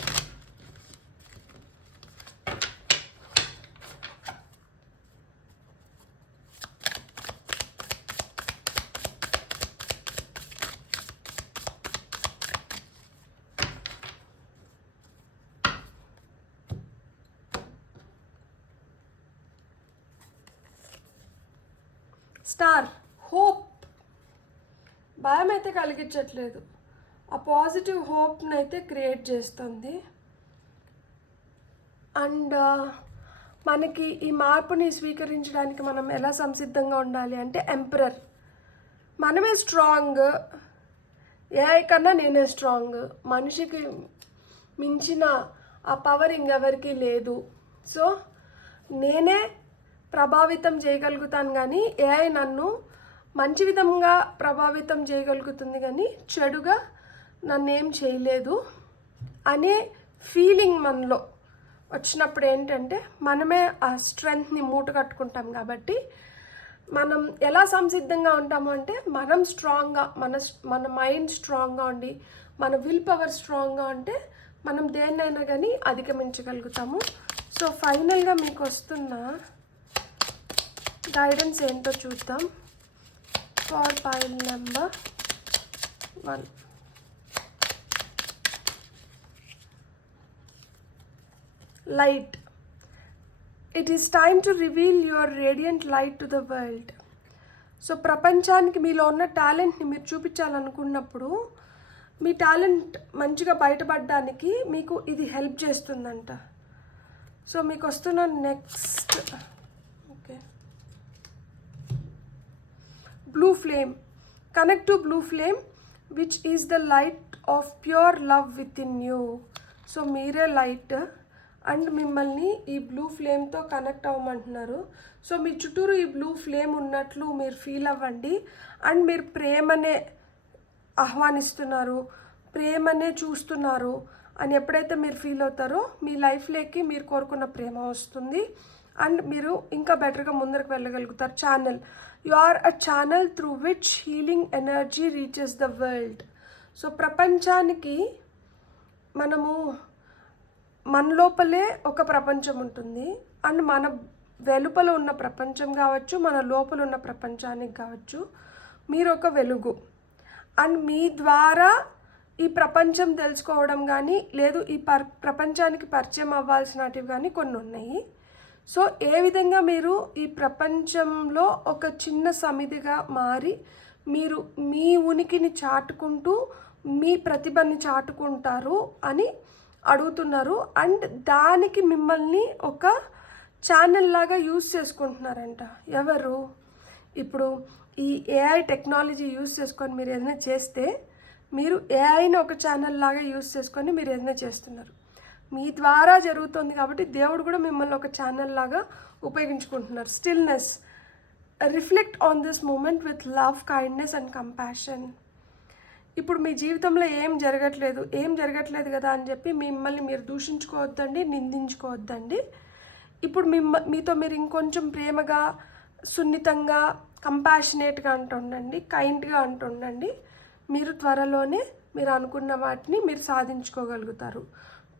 Star, hope. భయం అయితే కలిగించట్లేదు, ఆ పాజిటివ్ హోప్ని అయితే క్రియేట్ చేస్తుంది. అండ్ మనకి ఈ మార్పుని స్వీకరించడానికి మనం ఎలా సంసిద్ధంగా ఉండాలి అంటే, ఎంపరర్, మనమే స్ట్రాంగ్, ఏఐ కన్నా నేనే స్ట్రాంగ్, మనిషికి మించిన ఆ పవర్ ఇంకెవరికి లేదు. సో నేనే ప్రభావితం చేయగలుగుతాను, కానీ ఏఐ నన్ను మంచి విధంగా ప్రభావితం చేయగలుగుతుంది, కానీ చెడుగా నన్ను ఏం చేయలేదు అనే ఫీలింగ్ మనలో వచ్చినప్పుడు ఏంటంటే మనమే ఆ స్ట్రెంగ్త్ని మూట కట్టుకుంటాం. కాబట్టి మనం ఎలా సంసిద్ధంగా ఉంటాము అంటే, మనం స్ట్రాంగ్గా మన మైండ్ స్ట్రాంగ్గా ఉండి మన విల్ పవర్ స్ట్రాంగ్గా ఉంటే మనం దేన్నైనా కానీ అధిగమించగలుగుతాము. సో ఫైనల్గా మీకు వస్తున్న గైడెన్స్ ఏంటో చూద్దాం. For pile number 1, light. It is time to reveal your radiant light to the world. So ప్రపంచానికి మీలో ఉన్న టాలెంట్ని మీరు చూపించాలనుకున్నప్పుడు మీ టాలెంట్ మంచిగా బయటపడడానికి మీకు ఇది హెల్ప్ చేస్తుందంట. సో మీకు వస్తున్న next, okay, blue flame. Connect to blue flame which is the light of pure love with in you. So మీరే లైట్ అండ్ మిమ్మల్ని ఈ బ్లూ ఫ్లేమ్తో కనెక్ట్ అవ్వమంటున్నారు. సో మీ చుట్టూరు ఈ బ్లూ ఫ్లేమ్ ఉన్నట్లు మీరు ఫీల్ అవ్వండి. అండ్ మీరు ప్రేమనే ఆహ్వానిస్తున్నారు, ప్రేమనే చూస్తున్నారు అని ఎప్పుడైతే మీరు ఫీల్ అవుతారో మీ లైఫ్లోకి మీరు కోరుకున్న ప్రేమ వస్తుంది. అండ్ మీరు ఇంకా బెటర్గా ముందరకు వెళ్ళగలుగుతారు. Channel, you are a channel through which healing energy reaches the world. So ప్రపంచానికి మనము మన లోపలే ఒక ప్రపంచం ఉంటుంది, అండ్ మన వెలుపల ఉన్న ప్రపంచం కావచ్చు, మన లోపల ఉన్న ప్రపంచానికి కావచ్చు మీరు ఒక వెలుగు. అండ్ మీ ద్వారా ఈ ప్రపంచం తెలుసుకోవడం కానీ, లేదు ఈ ప్రపంచానికి పరిచయం అవ్వాల్సినవి కానీ కొన్ని ఉన్నాయి. సో ఏ విధంగా మీరు ఈ ప్రపంచంలో ఒక చిన్న సమితిగా మారి మీరు మీ ఉనికిని చాటుకుంటూ మీ ప్రతిభని చాటుకుంటారు అని అడుగుతున్నారు. అండ్ దానికి మిమ్మల్ని ఒక ఛానల్ లాగా యూజ్ చేసుకుంటున్నారంట. ఎవరు? ఇప్పుడు ఈ ఏఐ టెక్నాలజీ యూజ్ చేసుకొని మీరు ఏదైనా చేస్తే, మీరు ఏఐని ఒక ఛానల్ లాగా యూజ్ చేసుకొని మీరు ఏదైనా చేస్తున్నారు. మీ ద్వారా జరుగుతుంది కాబట్టి దేవుడు కూడా మిమ్మల్ని ఒక ఛానల్ లాగా ఉపయోగించుకుంటున్నారు. Stillness, reflect on this moment with love, kindness and compassion. ఇప్పుడు మీ జీవితంలో ఏం జరగట్లేదు కదా అని చెప్పి మిమ్మల్ని మీరు దూషించుకోవద్దండి, నిందించుకోవద్దండి. ఇప్పుడు మీతో మీరు ఇంకొంచెం ప్రేమగా, సున్నితంగా, కంపాషనేట్గా అంటుండండి, కైండ్గా అంటుండండి. మీరు త్వరలోనే మీరు అనుకున్న వాటిని మీరు సాధించుకోగలుగుతారు.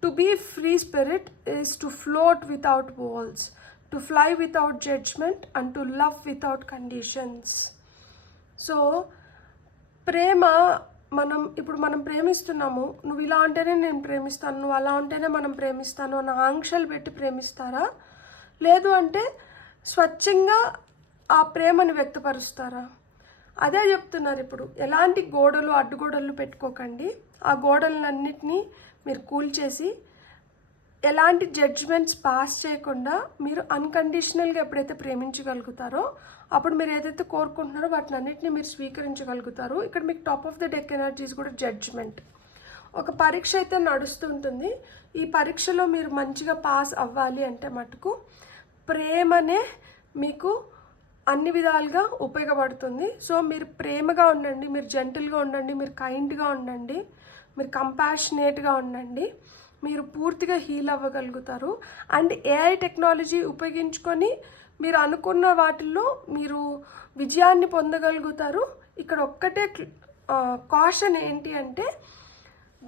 To be free spirit is to float without walls, to fly without judgement and to love without conditions. So ప్రేమ, మనం ప్రేమిస్తున్నాము, నువ్వు ఇలా అంటేనే నేను ప్రేమిస్తాను, నువ్వు అలా ఉంటేనే మనం ప్రేమిస్తాను అన్న ఆంక్షలు పెట్టి ప్రేమిస్తారా? లేదు అంటే స్వచ్ఛంగా ఆ ప్రేమని వ్యక్తపరుస్తారా? అదే చెప్తున్నారు. ఇప్పుడు ఎలాంటి గోడలు, అడ్డుగోడలు పెట్టుకోకండి. ఆ గోడలన్నిటినీ మీరు కూల్చేసి ఎలాంటి జడ్జ్మెంట్స్ పాస్ చేయకుండా మీరు అన్కండిషనల్గా ఎప్పుడైతే ప్రేమించగలుగుతారో అప్పుడు మీరు ఏదైతే కోరుకుంటున్నారో వాటిని అన్నిటిని మీరు స్వీకరించగలుగుతారు. ఇక్కడ మీకు top of the deck energies కూడా జడ్జ్మెంట్. ఒక పరీక్ష అయితే నడుస్తుంటుంది. ఈ పరీక్షలో మీరు మంచిగా పాస్ అవ్వాలి అంటే మటుకు ప్రేమనే మీకు అన్ని విధాలుగా ఉపయోగపడుతుంది. సో మీరు ప్రేమగా ఉండండి, మీరు జెంటిల్గా ఉండండి, మీరు కైండ్గా ఉండండి, మీరు కంపాషనేట్గా ఉండండి. మీరు పూర్తిగా హీల్ అవ్వగలుగుతారు. అండ్ ఏఐ టెక్నాలజీ ఉపయోగించుకొని మీరు అనుకున్న వాటిల్లో మీరు విజయాన్ని పొందగలుగుతారు. ఇక్కడ ఒక్కటే కాషన్ ఏంటి అంటే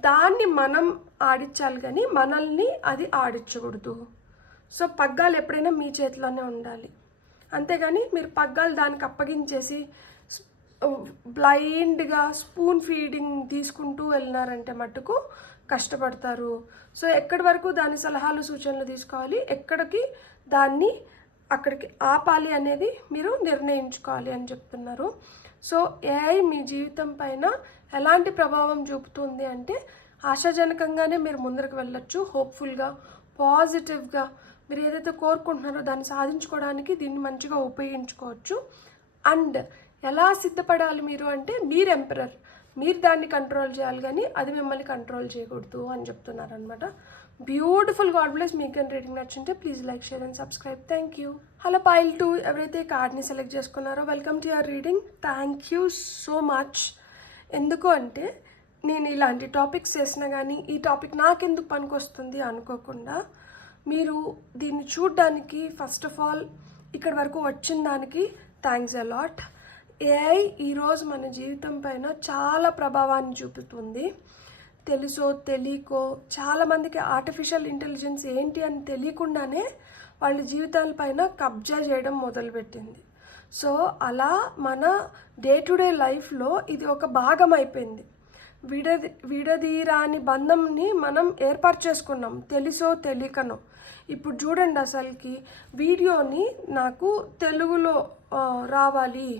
దాన్ని మనం ఆడించాలి కానీ మనల్ని అది ఆడించకూడదు. సో పగ్గాలు ఎప్పుడైనా మీ చేతిలోనే ఉండాలి, అంతేగాని మీరు పగ్గాలు దానికి అప్పగించేసి బ్లైండ్గా స్పూన్ ఫీడింగ్ తీసుకుంటూ వెళ్ళినారంటే మట్టుకు కష్టపడతారు. సో ఎక్కడి వరకు దాని సలహాలు, సూచనలు తీసుకోవాలి, ఎక్కడికి దాన్ని అక్కడికి ఆపాలి అనేది మీరు నిర్ణయించుకోవాలి అని చెప్తున్నారు. సో ఏఐ మీ జీవితం పైన ఎలాంటి ప్రభావం చూపుతుంది అంటే ఆశాజనకంగానే మీరు ముందరకు వెళ్ళొచ్చు. హోప్ఫుల్గా, పాజిటివ్గా మీరు ఏదైతే కోరుకుంటున్నారో దాన్ని సాధించుకోవడానికి దీన్ని మంచిగా ఉపయోగించుకోవచ్చు. అండ్ ఎలా సిద్ధపడాలి మీరు అంటే మీరు ఎంపరర్, మీరు దాన్ని కంట్రోల్ చేయాలి కానీ అది మిమ్మల్ని కంట్రోల్ చేయకూడదు అని చెప్తున్నారు అనమాట. బ్యూటిఫుల్. God bless. మీకు కానీ రీడింగ్ నచ్చింటే please like, share and subscribe. Thank you. Hello pile 2 ఎవరైతే కార్డ్ని సెలెక్ట్ చేసుకున్నారో welcome to your reading. Thank you so much. ఎందుకు అంటే నేను ఇలాంటి టాపిక్స్ చేసినా కానీ ఈ టాపిక్ నాకెందుకు పనికొస్తుంది అనుకోకుండా మీరు దీన్ని చూడడానికి ఫస్ట్ ఆఫ్ ఆల్ ఇక్కడ వరకు వచ్చిన దానికి థ్యాంక్స్ అ లాట్. ఏఐ ఈరోజు మన జీవితం పైన చాలా ప్రభావాన్ని చూపుతుంది. తెలుసో తెలియకో చాలామందికి ఆర్టిఫిషియల్ ఇంటెలిజెన్స్ ఏంటి అని తెలియకుండానే వాళ్ళ జీవితాలపైన కబ్జా చేయడం మొదలుపెట్టింది. సో అలా మన డే టు డే లైఫ్లో ఇది ఒక భాగం అయిపోయింది. విడదీరాని బంధంని మనం ఏర్పాటు చేసుకున్నాం, తెలుసో తెలియకనో. ఇప్పుడు చూడండి, అసలుకి వీడియోని నాకు తెలుగులో రావాలి,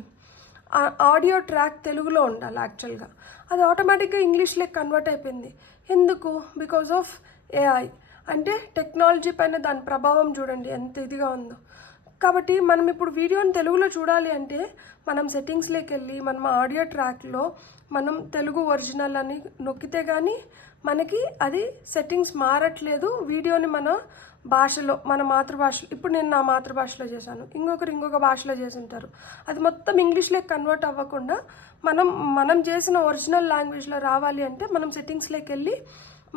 ఆడియో ట్రాక్ తెలుగులో ఉండాలి యాక్చువల్గా, అది ఆటోమేటిక్గా ఇంగ్లీష్లోకి కన్వర్ట్ అయిపోయింది. ఎందుకు? Because of AI. అంటే టెక్నాలజీ పైన దాని ప్రభావం చూడండి ఎంత ఇదిగా ఉందో. కాబట్టి మనం ఇప్పుడు వీడియోని తెలుగులో చూడాలి అంటే మనం సెట్టింగ్స్లోకి వెళ్ళి మనం ఆడియో ట్రాక్లో మనం తెలుగు ఒరిజినల్ అని నొక్కితే కానీ మనకి అది సెట్టింగ్స్ మారట్లేదు. వీడియోని మన భాషలో, మన మాతృభాషలో, ఇప్పుడు నేను నా మాతృభాషలో చేశాను, ఇంకొకరు ఇంకొక భాషలో చేసి ఉంటారు, అది మొత్తం ఇంగ్లీష్లోకి కన్వర్ట్ అవ్వకుండా మనం చేసిన ఒరిజినల్ లాంగ్వేజ్లో రావాలి అంటే మనం సెట్టింగ్స్లోకి వెళ్ళి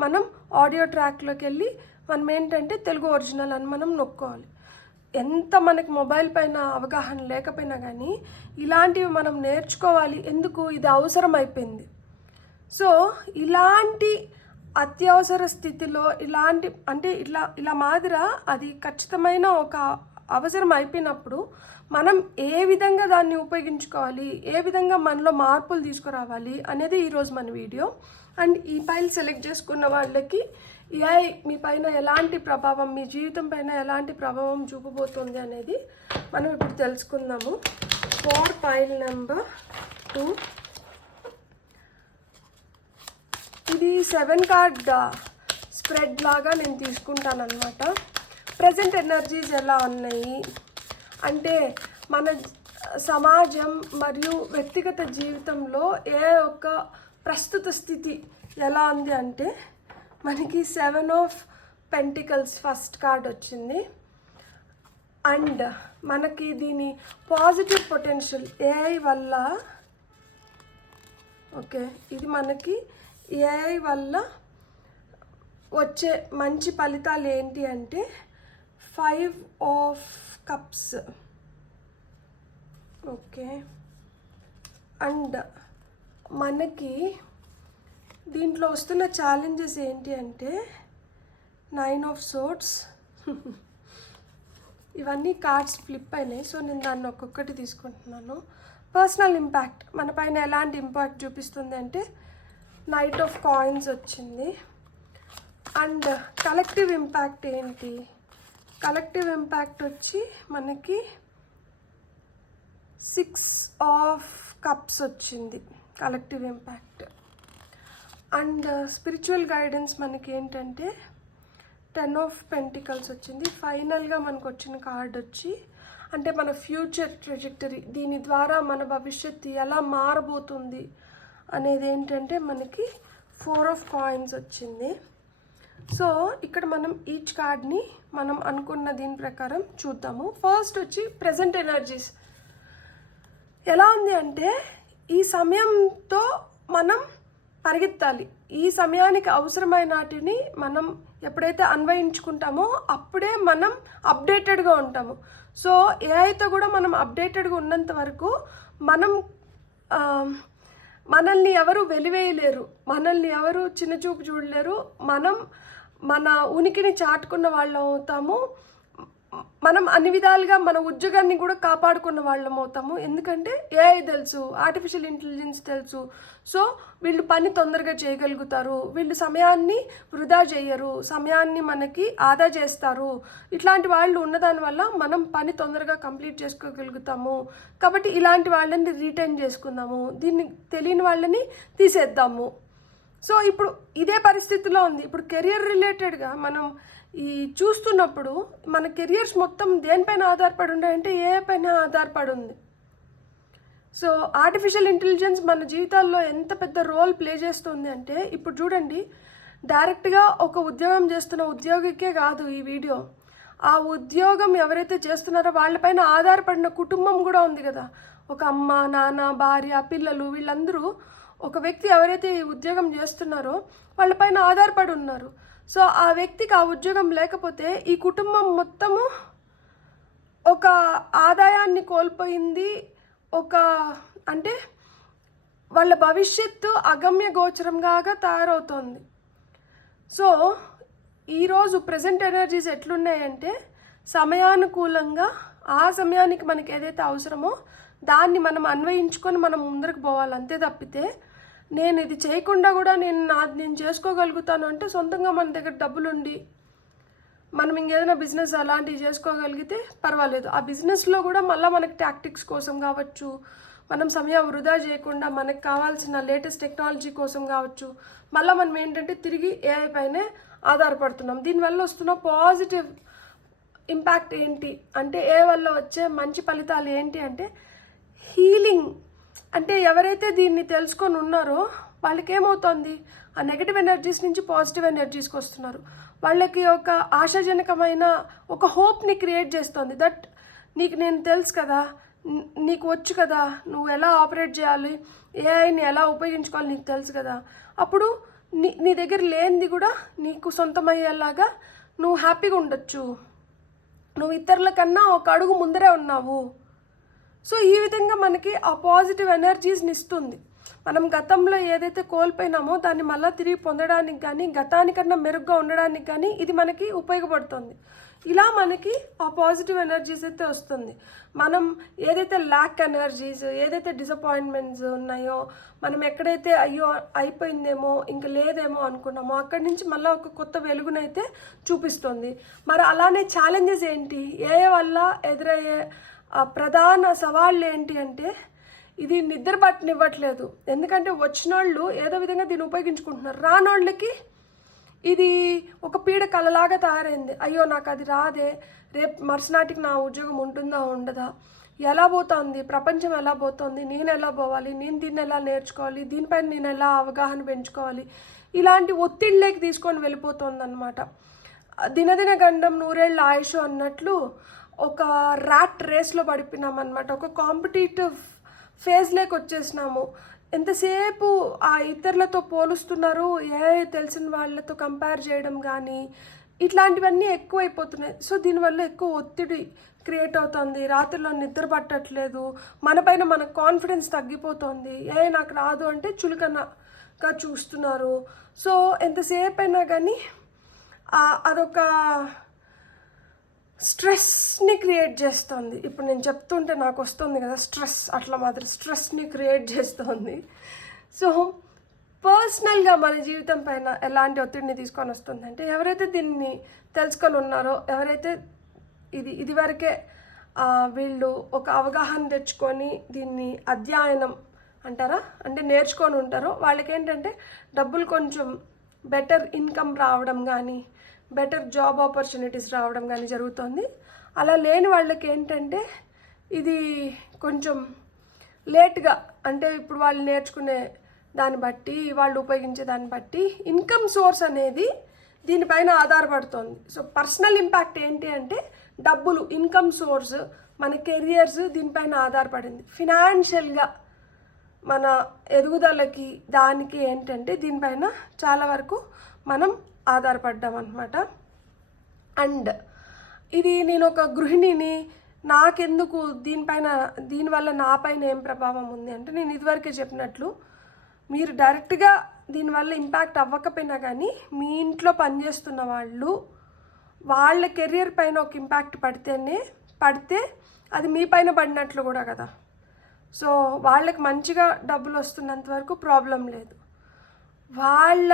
మనం ఆడియో ట్రాక్లోకి వెళ్ళి మనం ఏంటంటే తెలుగు ఒరిజినల్ అని మనం నొక్కోవాలి. ఎంత మనకి మొబైల్ పైన అవగాహన లేకపోయినా కానీ ఇలాంటివి మనం నేర్చుకోవాలి. ఎందుకు? ఇది అవసరం అయిపోయింది. సో ఇలాంటి అత్యవసర స్థితిలో ఇలాంటి అంటే ఇలా మాదిర అది ఖచ్చితమైన ఒక అవసరం అయిపోయినప్పుడు మనం ఏ విధంగా దాన్ని ఉపయోగించుకోవాలి, ఏ విధంగా మనలో మార్పులు తీసుకురావాలి అనేది ఈరోజు మన వీడియో. అండ్ ఈ పైల్ సెలెక్ట్ చేసుకున్న వాళ్ళకి ఏఐ మీ పైన ఎలాంటి ప్రభావం, మీ జీవితం పైన ఎలాంటి ప్రభావం చూపబోతుంది అనేది మనం ఇప్పుడు తెలుసుకుందాము. ఫర్ పైల్ నెంబర్ 2 ఇది 7 కార్డ్ స్ప్రెడ్ లాగా నేను తీసుకుంటాను అనమాట. ప్రజెంట్ ఎనర్జీస్ ఎలా ఉన్నాయి అంటే మన సమాజం మరియు వ్యక్తిగత జీవితంలో ఏ ఒక్క ప్రస్తుత స్థితి ఎలా ఉంది అంటే మనకి 7 ఆఫ్ పెంటికల్స్ ఫస్ట్ కార్డ్ వచ్చింది. అండ్ మనకి దీని పాజిటివ్ పొటెన్షియల్ ఏఐ వల్ల, ఓకే, ఇది మనకి ఏఐ వల్ల వచ్చే మంచి ఫలితాలు ఏంటి అంటే 5 ఆఫ్ కప్స్. ఓకే, అండ్ మనకి దీంట్లో వస్తున్న ఛాలెంజెస్ ఏంటి అంటే 9 ఆఫ్ సోర్డ్స్. ఇవన్నీ కార్డ్స్ ఫ్లిప్ అయినాయి, సో నేను దాన్ని ఒక్కొక్కటి తీసుకుంటున్నాను. పర్సనల్ ఇంపాక్ట్, మన పైన ఎలాంటి ఇంపాక్ట్ చూపిస్తుంది అంటే నైట్ ఆఫ్ కాయిన్స్ వచ్చింది. అండ్ కలెక్టివ్ ఇంపాక్ట్ ఏంటి, కలెక్టివ్ ఇంపాక్ట్ వచ్చి మనకి 6 ఆఫ్ కప్స్ వచ్చింది collective impact. And spiritual guidance మనకి ఏంటంటే 10 ఆఫ్ పెంటికల్స్ వచ్చింది. ఫైనల్గా మనకు వచ్చిన కార్డ్ వచ్చి అంటే మన ఫ్యూచర్ ట్రెజెక్టరీ, దీని ద్వారా మన భవిష్యత్తు ఎలా మారబోతుంది అనేది ఏంటంటే మనకి 4 ఆఫ్ కాయిన్స్ వచ్చింది. సో ఇక్కడ మనం ఈచ్ కార్డ్ని మనం అనుకున్న దీని ప్రకారం చూద్దాము. ఫస్ట్ వచ్చి ప్రెజెంట్ ఎనర్జీస్ ఎలా ఉంది అంటే ఈ సమయంతో మనం పరిగెత్తాలి. ఈ సమయానికి అవసరమైన వాటిని మనం ఎప్పుడైతే అన్వయించుకుంటామో అప్పుడే మనం అప్డేటెడ్గా ఉంటాము. సో ఏఐతో కూడా మనం అప్డేటెడ్గా ఉన్నంత వరకు మనల్ని ఎవరు వెలివేయలేరు, మనల్ని ఎవరు చిన్నచూపు చూడలేరు. మనం మన ఉనికిని చాటుకున్న వాళ్ళం అవుతాము. మనం అన్ని విధాలుగా మన ఉద్యోగాన్ని కూడా కాపాడుకున్న వాళ్ళం అవుతాము. ఎందుకంటే ఏఐ తెలుసు, ఆర్టిఫిషియల్ ఇంటెలిజెన్స్ తెలుసు. సో వీళ్ళు పని తొందరగా చేయగలుగుతారు, వీళ్ళు సమయాన్ని వృధా చేయరు, సమయాన్ని మనకి ఆదా చేస్తారు. ఇట్లాంటి వాళ్ళు ఉన్నదాని వల్ల మనం పని తొందరగా కంప్లీట్ చేసుకోగలుగుతాము. కాబట్టి ఇలాంటి వాళ్ళని రీటైన్ చేసుకుందాము, దీన్ని తెలియని వాళ్ళని తీసేద్దాము. సో ఇప్పుడు ఇదే పరిస్థితిలో ఉంది. ఇప్పుడు కెరియర్ రిలేటెడ్గా మనం ఈ చూస్తున్నప్పుడు మన కెరియర్స్ మొత్తం దేనిపైన ఆధారపడి ఉన్నాయంటే ఏ పైన ఆధారపడి ఉంది. సో ఆర్టిఫిషియల్ ఇంటెలిజెన్స్ మన జీవితాల్లో ఎంత పెద్ద రోల్ ప్లే చేస్తుంది అంటే ఇప్పుడు చూడండి, డైరెక్ట్గా ఒక ఉద్యోగం చేస్తున్న ఉద్యోగికే కాదు ఈ వీడియో, ఆ ఉద్యోగం ఎవరైతే చేస్తున్నారో వాళ్ళపైన ఆధారపడిన కుటుంబం కూడా ఉంది కదా. ఒక అమ్మ, నాన్న, భార్య, పిల్లలు, వీళ్ళందరూ ఒక వ్యక్తి ఎవరైతే ఈ ఉద్యోగం చేస్తున్నారో వాళ్ళపైన ఆధారపడి ఉన్నారు. సో ఆ వ్యక్తికి ఆ ఉద్యోగం లేకపోతే ఈ కుటుంబం మొత్తము ఒక ఆదాయాన్ని కోల్పోయింది, అంటే వాళ్ళ భవిష్యత్తు అగమ్య గోచరంగా తయారవుతోంది. సో ఈరోజు ప్రజెంట్ ఎనర్జీస్ ఎట్లున్నాయంటే సమయానుకూలంగా ఆ సమయానికి మనకి ఏదైతే అవసరమో దాన్ని మనం అన్వయించుకొని మనం ముందరకు పోవాలి. అంతే తప్పితే నేను ఇది చేయకుండా కూడా నేను చేసుకోగలుగుతాను అంటే సొంతంగా మన దగ్గర డబ్బులుండి మనం ఇంకేదైనా బిజినెస్ అలాంటివి చేసుకోగలిగితే పర్వాలేదు. ఆ బిజినెస్లో కూడా మళ్ళీ మనకి టాక్టిక్స్ కోసం కావచ్చు, మనం సమయం వృధా చేయకుండా మనకు కావాల్సిన లేటెస్ట్ టెక్నాలజీ కోసం కావచ్చు, మళ్ళీ మనం ఏంటంటే తిరిగి ఏఐ పైనే ఆధారపడుతున్నాం. దీనివల్ల వస్తున్న పాజిటివ్ ఇంపాక్ట్ ఏంటి అంటే ఏ వల్ల వచ్చే మంచి ఫలితాలు ఏంటి అంటే హీలింగ్. అంటే ఎవరైతే దీన్ని తెలుసుకొని ఉన్నారో వాళ్ళకి ఏమవుతుంది, ఆ నెగటివ్ ఎనర్జీస్ నుంచి పాజిటివ్ ఎనర్జీస్కి వస్తున్నారు. వాళ్ళకి ఒక ఆశాజనకమైన ఒక హోప్ని క్రియేట్ చేస్తుంది. దట్ నేను తెలుసు కదా, నీకు వచ్చు కదా, నువ్వు ఎలా ఆపరేట్ చేయాలి, ఏఐని ఎలా ఉపయోగించుకోవాలి నీకు తెలుసు కదా. అప్పుడు నీ దగ్గర లేనిది కూడా నీకు సొంతమయ్యేలాగా నువ్వు హ్యాపీగా ఉండొచ్చు, నువ్వు ఇతరుల కన్నా ఒక అడుగు ముందరే ఉన్నావు. సో ఈ విధంగా మనకి ఆ పాజిటివ్ ఎనర్జీస్ని ఇస్తుంది. మనం గతంలో ఏదైతే కోల్పోయినామో దాన్ని మళ్ళీ తిరిగి పొందడానికి కానీ గతానికన్నా మెరుగ్గా ఉండడానికి కానీ ఇది మనకి ఉపయోగపడుతుంది. ఇలా మనకి ఆ పాజిటివ్ ఎనర్జీస్ అయితే వస్తుంది. మనం ఏదైతే ల్యాక్ ఎనర్జీస్, ఏదైతే డిసప్పాయింట్మెంట్స్ ఉన్నాయో, మనం ఎక్కడైతే అయ్యో అయిపోయిందేమో ఇంకా లేదేమో అనుకున్నామో అక్కడి నుంచి మళ్ళీ ఒక కొత్త వెలుగునైతే చూపిస్తుంది. మరి అలానే ఛాలెంజెస్ ఏంటి, ఏ వల్ల ఎదురయ్యే ప్రధాన సవాళ్ళు ఏంటి అంటే ఇది నిద్ర పట్టనివ్వట్లేదు. ఎందుకంటే వచ్చిన వాళ్ళు ఏదో విధంగా దీన్ని ఉపయోగించుకుంటున్నారు, రానోళ్ళకి ఇది ఒక పీడ కలలాగా తయారైంది. అయ్యో నాకు అది రాదే, రేపు మరుసనాటికి నా ఉద్యోగం ఉంటుందా ఉండదా, ఎలా పోతుంది ప్రపంచం, ఎలా పోతుంది, నేను ఎలా పోవాలి, నేను దీన్ని ఎలా నేర్చుకోవాలి, దీనిపైన నేను ఎలా అవగాహన పెంచుకోవాలి, ఇలాంటి ఒత్తిడిలోకి తీసుకొని వెళ్ళిపోతుంది అనమాట. దినదిన గండం నూరేళ్ళ ఆయుష్ అన్నట్లు ఒక ర్యాట్ రేస్లో పడిపోయినాం అనమాట. ఒక కాంపిటేటివ్ ఫేజ్లోకి వచ్చేసినాము. ఎంతసేపు ఆ ఇతరులతో పోలుస్తున్నారు, తెలిసిన వాళ్ళతో కంపేర్ చేయడం కానీ ఇట్లాంటివన్నీ ఎక్కువైపోతున్నాయి. సో దీనివల్ల ఎక్కువ ఒత్తిడి క్రియేట్ అవుతుంది. రాత్రిలో నిద్ర పట్టట్లేదు, మనపైన మనకు కాన్ఫిడెన్స్ తగ్గిపోతుంది. నాకు రాదు అంటే చులకనగా చూస్తున్నారు. సో ఎంతసేపు అయినా కానీ అదొక స్ట్రెస్ని క్రియేట్ చేస్తుంది. ఇప్పుడు నేను చెప్తుంటే నాకు వస్తుంది కదా స్ట్రెస్, అట్లా మాత్రం స్ట్రెస్ని క్రియేట్ చేస్తుంది. సో పర్సనల్గా మన జీవితం పైన ఎలాంటి ఒత్తిడిని తీసుకొని వస్తుందంటే, ఎవరైతే దీన్ని తెలుసుకొని ఉన్నారో, ఎవరైతే ఇదివరకే వీళ్ళు ఒక అవగాహన తెచ్చుకొని దీన్ని అధ్యయనం అంటారా అంటే నేర్చుకొని ఉంటారో, వాళ్ళకి ఏంటంటే డబ్బులు కొంచెం బెటర్ ఇన్కమ్ రావడం కానీ బెటర్ జాబ్ ఆపర్చునిటీస్ రావడం కానీ జరుగుతుంది. అలా లేని వాళ్ళకి ఏంటంటే ఇది కొంచెం లేట్గా, అంటే ఇప్పుడు వాళ్ళు నేర్చుకునే దాన్ని బట్టి, వాళ్ళు ఉపయోగించే దాన్ని బట్టి ఇన్కమ్ సోర్స్ అనేది దీనిపైన ఆధారపడుతుంది. సో పర్సనల్ ఇంపాక్ట్ ఏంటి అంటే డబ్బులు, ఇన్కమ్ సోర్స్, మన కెరియర్స్ దీనిపైన ఆధారపడింది. ఫినాన్షియల్గా మన ఎదుగుదలకి దానికి ఏంటంటే దీనిపైన చాలా వరకు మనం ఆధారపడ్డాం అనమాట. అండ్ ఇది నేను ఒక గృహిణిని, నాకెందుకు దీనివల్ల నా పైన ఏం ప్రభావం ఉంది అంటే, నేను ఇదివరకే చెప్పినట్లు మీరు డైరెక్ట్గా దీనివల్ల ఇంపాక్ట్ అవ్వకపోయినా కానీ మీ ఇంట్లో పనిచేస్తున్న వాళ్ళ కెరియర్ పైన ఒక ఇంపాక్ట్ పడితే అది మీ పైన పడినట్లు కూడా కదా. సో వాళ్ళకి మంచిగా డబ్బులు వస్తున్నంత వరకు ప్రాబ్లం లేదు. వాళ్ళ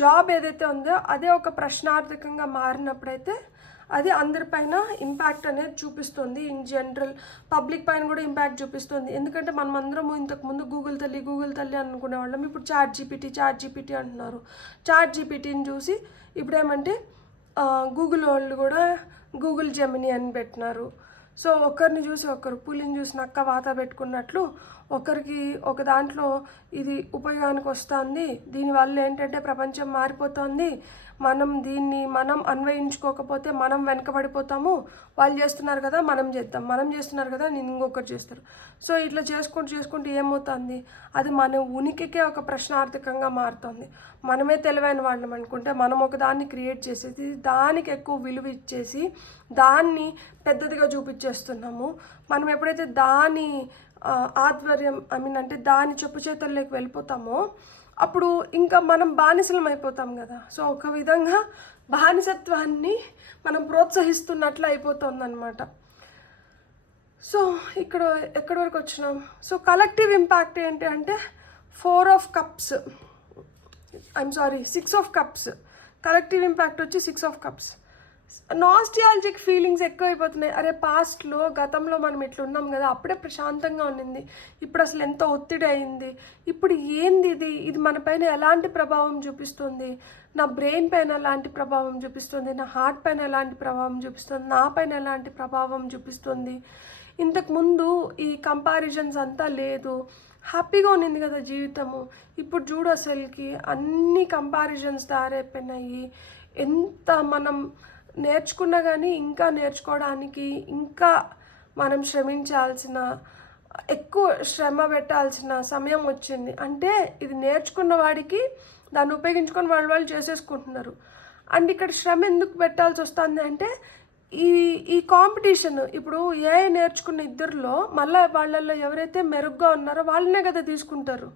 జాబ్ ఏదైతే ఉందో అదే ఒక ప్రశ్నార్థకంగా మారినప్పుడైతే అది అందరిపైన ఇంపాక్ట్ అనేది చూపిస్తుంది. ఇన్ జనరల్ పబ్లిక్ పైన కూడా ఇంపాక్ట్ చూపిస్తుంది. ఎందుకంటే మనం అందరము ఇంతకుముందు గూగుల్ తల్లి అనుకునే వాళ్ళం. ఇప్పుడు చాట్ జీపీటీ అంటున్నారు. చాట్ జీపీటీని చూసి ఇప్పుడేమంటే గూగుల్ వాళ్ళు కూడా గూగుల్ జెమిని అని పెట్టినారు. సో ఒకరిని చూసి ఒకరు, పులిని చూసి నక్క వాత పెట్టుకున్నట్లు ఒకరికి ఒక దాంట్లో ఇది ఉపయోగానికి వస్తుంది. దీనివల్ల ఏంటంటే ప్రపంచం మారిపోతుంది. మనం అన్వయించుకోకపోతే మనం వెనకబడిపోతాము. వాళ్ళు చేస్తున్నారు కదా మనం చేద్దాం, మనం చేస్తున్నారు కదా నేను ఇంకొకరు చేస్తారు. సో ఇట్లా చేసుకుంటూ ఏమవుతుంది, అది మన ఉనికికే ఒక ప్రశ్నార్థకంగా మారుతుంది. మనమే తెలివైన వాళ్ళం అనుకుంటే మనం ఒక దాన్ని క్రియేట్ చేసేసి దానికి ఎక్కువ విలువ ఇచ్చేసి దాన్ని పెద్దదిగా చూపించేస్తున్నాము. మనం ఎప్పుడైతే దాని ఆధ్వర్యం అంటే దాని చెప్పు చేతుల్లోకి వెళ్ళిపోతామో అప్పుడు ఇంకా మనం బానిసలం అయిపోతాం కదా. సో ఒక విధంగా బానిసత్వాన్ని మనం ప్రోత్సహిస్తున్నట్లు అయిపోతుంది అనమాట. సో ఎక్కడి వరకు వచ్చినాం. సో కలెక్టివ్ ఇంపాక్ట్ ఏంటి అంటే 6 ఆఫ్ కప్స్. కలెక్టివ్ ఇంపాక్ట్ వచ్చి 6 ఆఫ్ కప్స్. నాస్టాల్జిక్ ఫీలింగ్స్ ఎక్కువైపోతున్నాయి. అరే గతంలో మనం ఇట్లా ఉన్నాం కదా, అప్పుడే ప్రశాంతంగా ఉన్నింది, ఇప్పుడు అసలు ఎంత ఒత్తిడి అయింది, ఇప్పుడు ఏంది ఇది మన పైన ఎలాంటి ప్రభావం చూపిస్తుంది, నా బ్రెయిన్ పైన ఎలాంటి ప్రభావం చూపిస్తుంది, నా హార్ట్ పైన ఎలాంటి ప్రభావం చూపిస్తుంది, నా పైన ఎలాంటి ప్రభావం చూపిస్తుంది. ఇంతకుముందు ఈ కంపారిజన్స్ అంతా లేదు, హ్యాపీగా ఉన్నింది కదా జీవితము. ఇప్పుడు చూడు అసలుకి అన్ని కంపారిజన్స్ తయారైపోయినాయి. ఎంత మనం నేర్చుకున్నా కానీ ఇంకా నేర్చుకోవడానికి ఇంకా మనం ఎక్కువ శ్రమ పెట్టాల్సిన సమయం వచ్చింది. అంటే ఇది నేర్చుకున్న వాడికి దాన్ని ఉపయోగించుకొని వాళ్ళు చేసేసుకుంటున్నారు. అండ్ ఇక్కడ శ్రమ ఎందుకు పెట్టాల్సి వస్తుంది అంటే ఈ కాంపిటీషన్. ఇప్పుడు నేర్చుకున్న ఇద్దరిలో మళ్ళీ వాళ్ళల్లో ఎవరైతే మెరుగ్గా ఉన్నారో వాళ్ళనే కదా తీసుకుంటారు.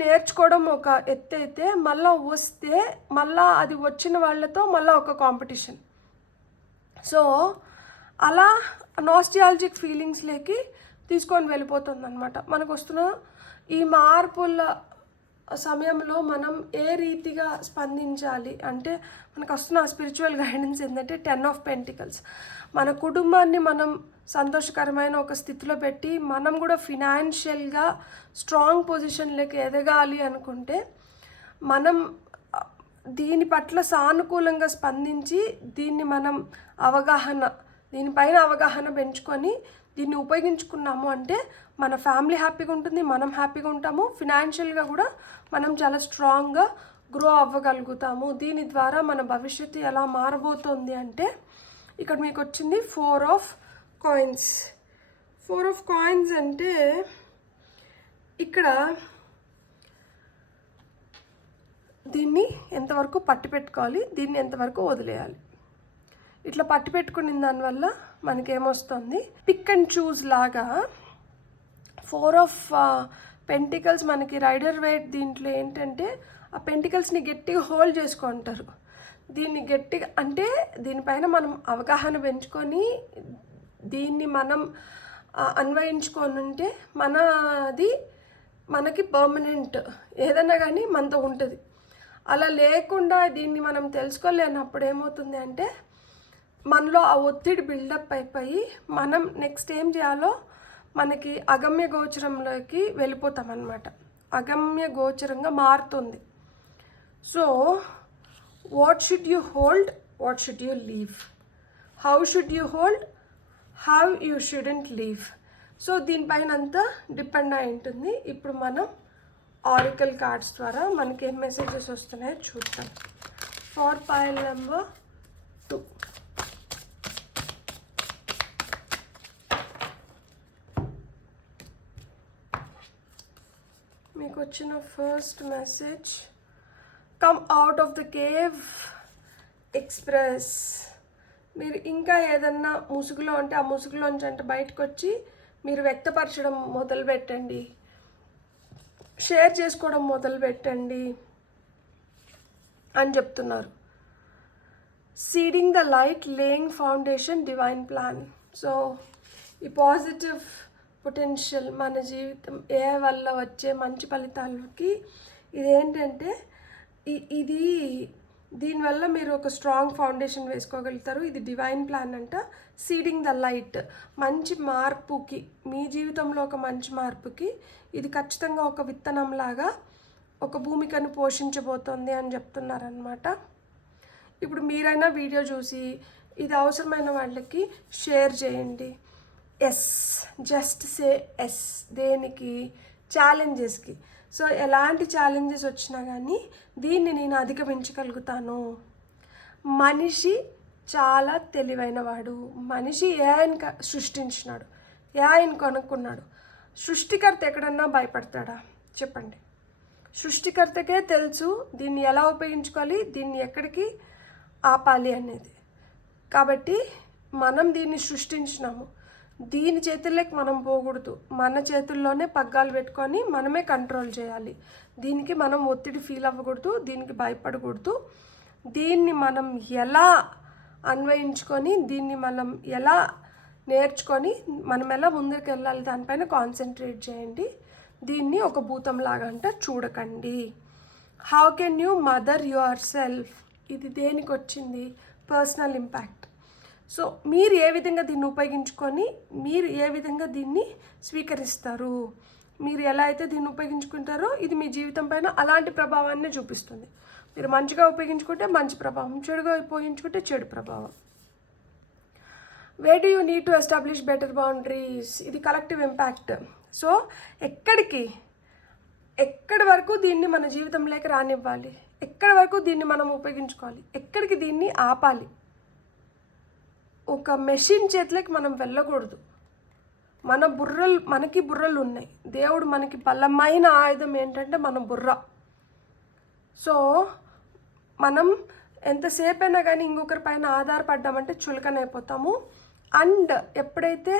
నేర్చుకోవడం ఒక ఎత్తు అయితే మళ్ళీ అది వచ్చిన వాళ్ళతో మళ్ళీ ఒక కాంపిటీషన్. సో అలా నాస్టాల్జిక్ ఫీలింగ్స్లోకి తీసుకొని వెళ్ళిపోతుంది అనమాట. మనకు వస్తున్న ఈ మార్పుల సమయంలో మనం ఏ రీతిగా స్పందించాలి అంటే మనకు వస్తున్న స్పిరిచువల్ గైడెన్స్ ఏంటంటే 10 ఆఫ్ పెంటికల్స్. మన కుటుంబాన్ని మనం సంతోషకరమైన ఒక స్థితిలో పెట్టి మనం కూడా ఫినాన్షియల్గా స్ట్రాంగ్ పొజిషన్లోకి ఎదగాలి అనుకుంటే మనం దీని పట్ల సానుకూలంగా స్పందించి దీనిపైన అవగాహన పెంచుకొని దీన్ని ఉపయోగించుకున్నాము అంటే మన ఫ్యామిలీ హ్యాపీగా ఉంటుంది, మనం హ్యాపీగా ఉంటాము, ఫినాన్షియల్గా కూడా మనం చాలా స్ట్రాంగ్గా గ్రో అవ్వగలుగుతాము, దీని ద్వారా మన భవిష్యత్తు ఎలా మారబోతుంది అంటే ఇక్కడ మీకు వచ్చింది 4 ఆఫ్ కాయిన్స్. 4 ఆఫ్ కాయిన్స్ అంటే ఇక్కడ దీన్ని ఎంతవరకు పట్టి పెట్టుకోవాలి, దీన్ని ఎంతవరకు వదిలేయాలి. ఇట్లా పట్టి పెట్టుకున్న దానివల్ల మనకేమొస్తుంది, పిక్ అండ్ చూస్ లాగా 4 ఆఫ్ పెంటికల్స్ మనకి రైడర్ వెయిట్. దీంట్లో ఏంటంటే ఆ పెంటికల్స్ని గట్టిగా హోల్డ్ చేసుకుంటారు. దీన్ని గట్టిగా అంటే దీనిపైన మనం అవగాహన పెంచుకొని దీన్ని మనం అన్వయించుకొని ఉంటే మనది మనకి పర్మనెంట్ ఏదైనా కానీ మనతో ఉంటుంది. అలా లేకుండా దీన్ని మనం తెలుసుకోలేనప్పుడు ఏమవుతుంది అంటే మనలో ఆ ఒత్తిడి బిల్డప్ అయిపోయి మనం నెక్స్ట్ ఏం చేయాలో మనకి అగమ్య గోచరంలోకి వెళ్ళిపోతాం అన్నమాట. అగమ్య గోచరంగా మారుతుంది. So what should you hold, what should you leave, how should you hold, how you shouldn't leave. So దీనిపైన అంతా డిపెండ్ అయి ఉంటుంది. ఇప్పుడు మనం ఆరికల్ కార్డ్స్ ద్వారా మనకి ఏం మెసేజెస్ వస్తున్నాయో చూద్దాం. For pile number 2. మీకు వచ్చిన first message, come out of the cave, express. మీరు ఇంకా ఏదన్నా ముసుగులో ఉంటే ఆ ముసుగులోంచి అంటే బయటకు వచ్చి మీరు వ్యక్తపరచడం మొదలు పెట్టండి, షేర్ చేసుకోవడం మొదలు పెట్టండి అని చెప్తున్నారు. Seeding the light, laying foundation, divine plan. So ఈ పాజిటివ్ పొటెన్షియల్ మన జీవితం ఏ వల్ల వచ్చే మంచి ఫలితాలకి ఇదేంటంటే ఇది దీనివల్ల మీరు ఒక స్ట్రాంగ్ ఫౌండేషన్ వేసుకోగలుగుతారు. ఇది డివైన్ ప్లాన్ అంట. సీడింగ్ ద లైట్, మంచి మార్పుకి, మీ జీవితంలో ఒక మంచి మార్పుకి ఇది ఖచ్చితంగా ఒక విత్తనంలాగా ఒక భూమికను పోషించబోతోంది అని చెప్తున్నారనమాట. ఇప్పుడు మీరైనా వీడియో చూసి ఇది అవసరమైన వాళ్ళకి షేర్ చేయండి. Yes, just say yes. దేనికి? ఛాలెంజెస్కి. సో ఎలాంటి ఛాలెంజెస్ వచ్చినా కానీ దీన్ని నేను అధిగమించగలుగుతాను. మనిషి చాలా తెలివైనవాడు. మనిషి ఏఐని సృష్టించినాడు, ఏఐని కొనుక్కున్నాడు. సృష్టికర్త ఎక్కడన్నా భయపడతాడా చెప్పండి? సృష్టికర్తకే తెలుసు దీన్ని ఎలా ఉపయోగించుకోవాలి, దీన్ని ఎక్కడికి ఆపాలి అనేది. కాబట్టి మనం దీన్ని సృష్టించినాము, దీని చేతుల్లోకి మనం పోకూడదు. మన చేతుల్లోనే పగ్గాలు పెట్టుకొని మనమే కంట్రోల్ చేయాలి. దీనికి మనం ఒత్తిడి ఫీల్ అవ్వకూడదు, దీనికి భయపడకూడదు. దీన్ని మనం ఎలా అన్వయించుకొని, దీన్ని మనం ఎలా నేర్చుకొని మనం ఎలా ముందుకు వెళ్ళాలి దానిపైన కాన్సన్ట్రేట్ చేయండి. దీన్ని ఒక భూతంలాగా అంట చూడకండి. How can you mother your self. ఇది దేనికి వచ్చింది? Personal impact. సో మీరు ఏ విధంగా దీన్ని ఉపయోగించుకొని మీరు ఏ విధంగా దీన్ని స్వీకరిస్తారు, మీరు ఎలా అయితే దీన్ని ఉపయోగించుకుంటారో ఇది మీ జీవితం పైన అలాంటి ప్రభావాన్ని చూపిస్తుంది. మీరు మంచిగా ఉపయోగించుకుంటే మంచి ప్రభావం, చెడుగా ఉపయోగించుకుంటే చెడు ప్రభావం. Where do you need to establish better boundaries. ఇది కలెక్టివ్ ఇంపాక్ట్. సో ఎక్కడి వరకు దీన్ని మన జీవితంలోకి రానివ్వాలి, ఎక్కడి వరకు దీన్ని మనం ఉపయోగించుకోవాలి, ఎక్కడికి దీన్ని ఆపాలి. ఒక మెషిన్ చేతిలోకి మనం వెళ్ళకూడదు. మనకి బుర్రలు ఉన్నాయి. దేవుడు మనకి బలమైన ఆయుధం ఏంటంటే మన బుర్ర. సో మనం ఎంతసేపు అయినా కానీ ఇంకొకరి పైన ఆధారపడ్డామంటే చులకనైపోతాము. అండ్ ఎప్పుడైతే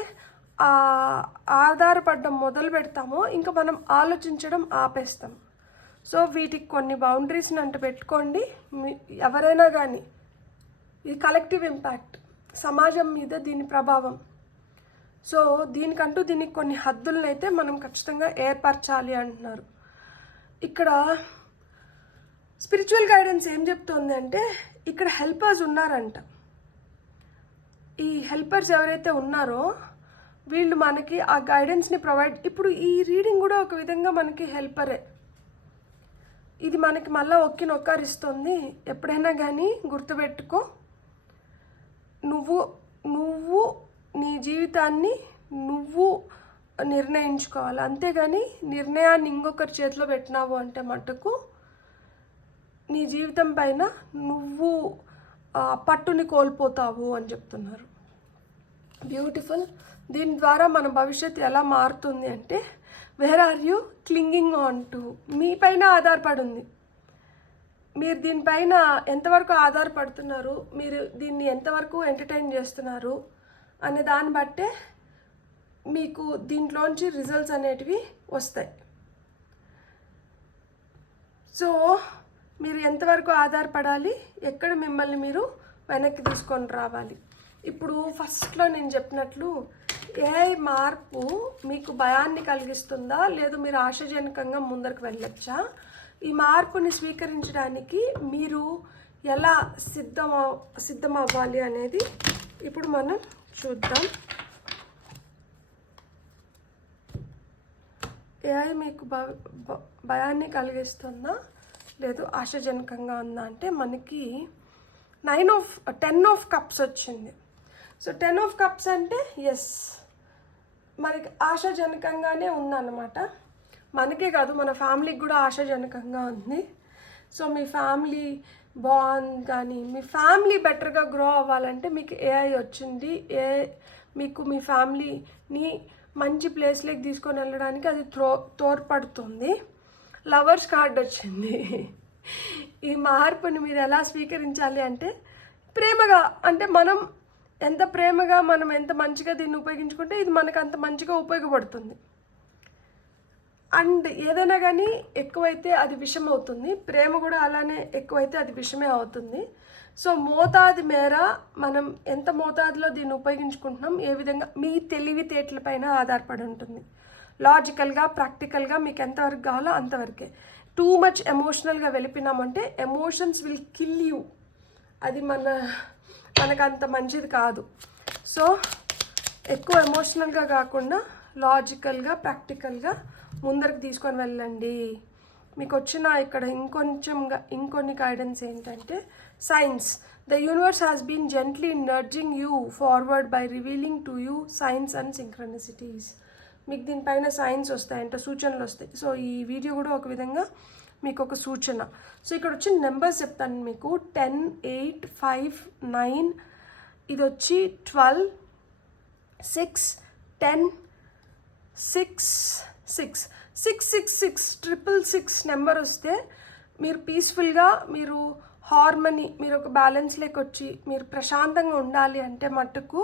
ఆధారపడడం మొదలు పెడతామో ఇంకా మనం ఆలోచించడం ఆపేస్తాం. సో వీటికి కొన్ని బౌండరీస్ని అంటే పెట్టుకోండి. ఎవరైనా కానీ ఇది కలెక్టివ్ ఇంపాక్ట్, సమాజం మీద దీని ప్రభావం. సో దీనికి కొన్ని హద్దులను అయితే మనం ఖచ్చితంగా ఏర్పరచాలి అంటున్నారు. ఇక్కడ స్పిరిచువల్ గైడెన్స్ ఏం చెప్తుంది అంటే ఇక్కడ హెల్పర్స్ ఉన్నారంట. ఈ హెల్పర్స్ ఎవరైతే ఉన్నారో వీళ్ళు మనకి ఆ గైడెన్స్ని ప్రొవైడ్. ఇప్పుడు ఈ రీడింగ్ కూడా ఒక విధంగా మనకి హెల్పరే. ఇది మనకి మళ్ళీ నొక్కరిస్తుంది. ఎప్పుడైనా కానీ గుర్తుపెట్టుకో, నువ్వు నీ జీవితాన్ని నువ్వు నిర్ణయించుకోవాలి. అంతేగాని నిర్ణయాన్ని ఇంకొకరి చేతిలో పెట్టినావు అంటే మటుకు నీ జీవితం పైన నువ్వు పట్టుని కోల్పోతావు అని చెప్తున్నారు. బ్యూటిఫుల్. దీని ద్వారా మన భవిష్యత్తు ఎలా మారుతుంది అంటే, where are you clinging on to, మీ పైన ఆధారపడి ఉంది. మీరు దీనిపైన ఎంతవరకు ఆధారపడుతున్నారు, మీరు దీన్ని ఎంతవరకు ఎంటర్టైన్ చేస్తున్నారు అనే దాన్ని బట్టే మీకు దీంట్లోంచి రిజల్ట్స్ అనేటివి వస్తాయి. సో మీరు ఎంతవరకు ఆధారపడాలి, ఎక్కడ మిమ్మల్ని మీరు వెనక్కి తీసుకొని రావాలి. ఇప్పుడు ఫస్ట్లో నేను చెప్పినట్లు ఏఐ మార్పు మీకు భయాన్ని కలిగిస్తుందా, లేదు మీరు ఆశాజనకంగా ముందరకు వెళ్ళొచ్చా, ఈ మార్పుని స్వీకరించడానికి మీరు ఎలా సిద్ధమవ్వాలి అనేది ఇప్పుడు మనం చూద్దాం. ఏఐ మీకు భయాన్ని కలిగిస్తుందా, లేదు ఆశాజనకంగా ఉందా అంటే మనకి 10 ఆఫ్ కప్స్ వచ్చింది. సో 10 ఆఫ్ కప్స్ అంటే ఎస్, మనకి ఆశాజనకంగానే ఉందన్నమాట. మనకే కాదు, మన ఫ్యామిలీకి కూడా ఆశాజనకంగా ఉంది. సో మీ ఫ్యామిలీ బాండ్ కానీ, మీ ఫ్యామిలీ బెటర్గా గ్రో అవ్వాలంటే మీకు ఏఐ వచ్చింది. మీకు మీ ఫ్యామిలీని మంచి ప్లేస్లోకి తీసుకొని వెళ్ళడానికి అది తోడ్పడుతుంది. లవర్స్ కార్డ్ వచ్చింది. ఈ మార్పుని మీరు ఎలా స్వీకరించాలి అంటే, ప్రేమగా, అంటే మనం ఎంత మంచిగా దీన్ని ఉపయోగించుకుంటే ఇది మనకు అంత మంచిగా ఉపయోగపడుతుంది. అండ్ ఏదైనా కానీ ఎక్కువైతే అది విషం అవుతుంది, ప్రేమ కూడా అలానే ఎక్కువైతే అది విషమే అవుతుంది. సో మోతాదు మేర మనం ఎంత మోతాదులో దీన్ని ఉపయోగించుకుంటున్నాం, ఏ విధంగా మీ తెలివితేటలపైన ఆధారపడి ఉంటుంది. లాజికల్గా, ప్రాక్టికల్గా మీకు ఎంతవరకు కావాలో అంతవరకే. టూ మచ్ ఎమోషనల్గా వెళ్ళిపోయినామంటే ఎమోషన్స్ విల్ కిల్ యూ. అది మనకు అంత మంచిది కాదు. సో ఎక్కువ ఎమోషనల్గా కాకుండా లాజికల్గా, ప్రాక్టికల్గా ముందరకు తీసుకొని వెళ్ళండి. మీకు వచ్చిన ఇక్కడ ఇంకొన్ని గైడెన్స్ ఏంటంటే, signs. The universe has been gently nudging you forward by revealing to you signs and synchronicities. మీకు దీనిపైన సైన్స్ వస్తాయంట, సూచనలు వస్తాయి. సో ఈ వీడియో కూడా ఒక విధంగా మీకు ఒక సూచన. సో ఇక్కడ వచ్చిన నెంబర్స్ చెప్తాను మీకు. 10, 8, 5, 9, ఇది వచ్చి 12, 6, 10, 6, 6, 666, 666 నెంబర్ వస్తే మీరు పీస్ఫుల్గా, మీరు హార్మనీ, మీరు ఒక బ్యాలెన్స్లోకి వచ్చి మీరు ప్రశాంతంగా ఉండాలి అంటే మట్టుకు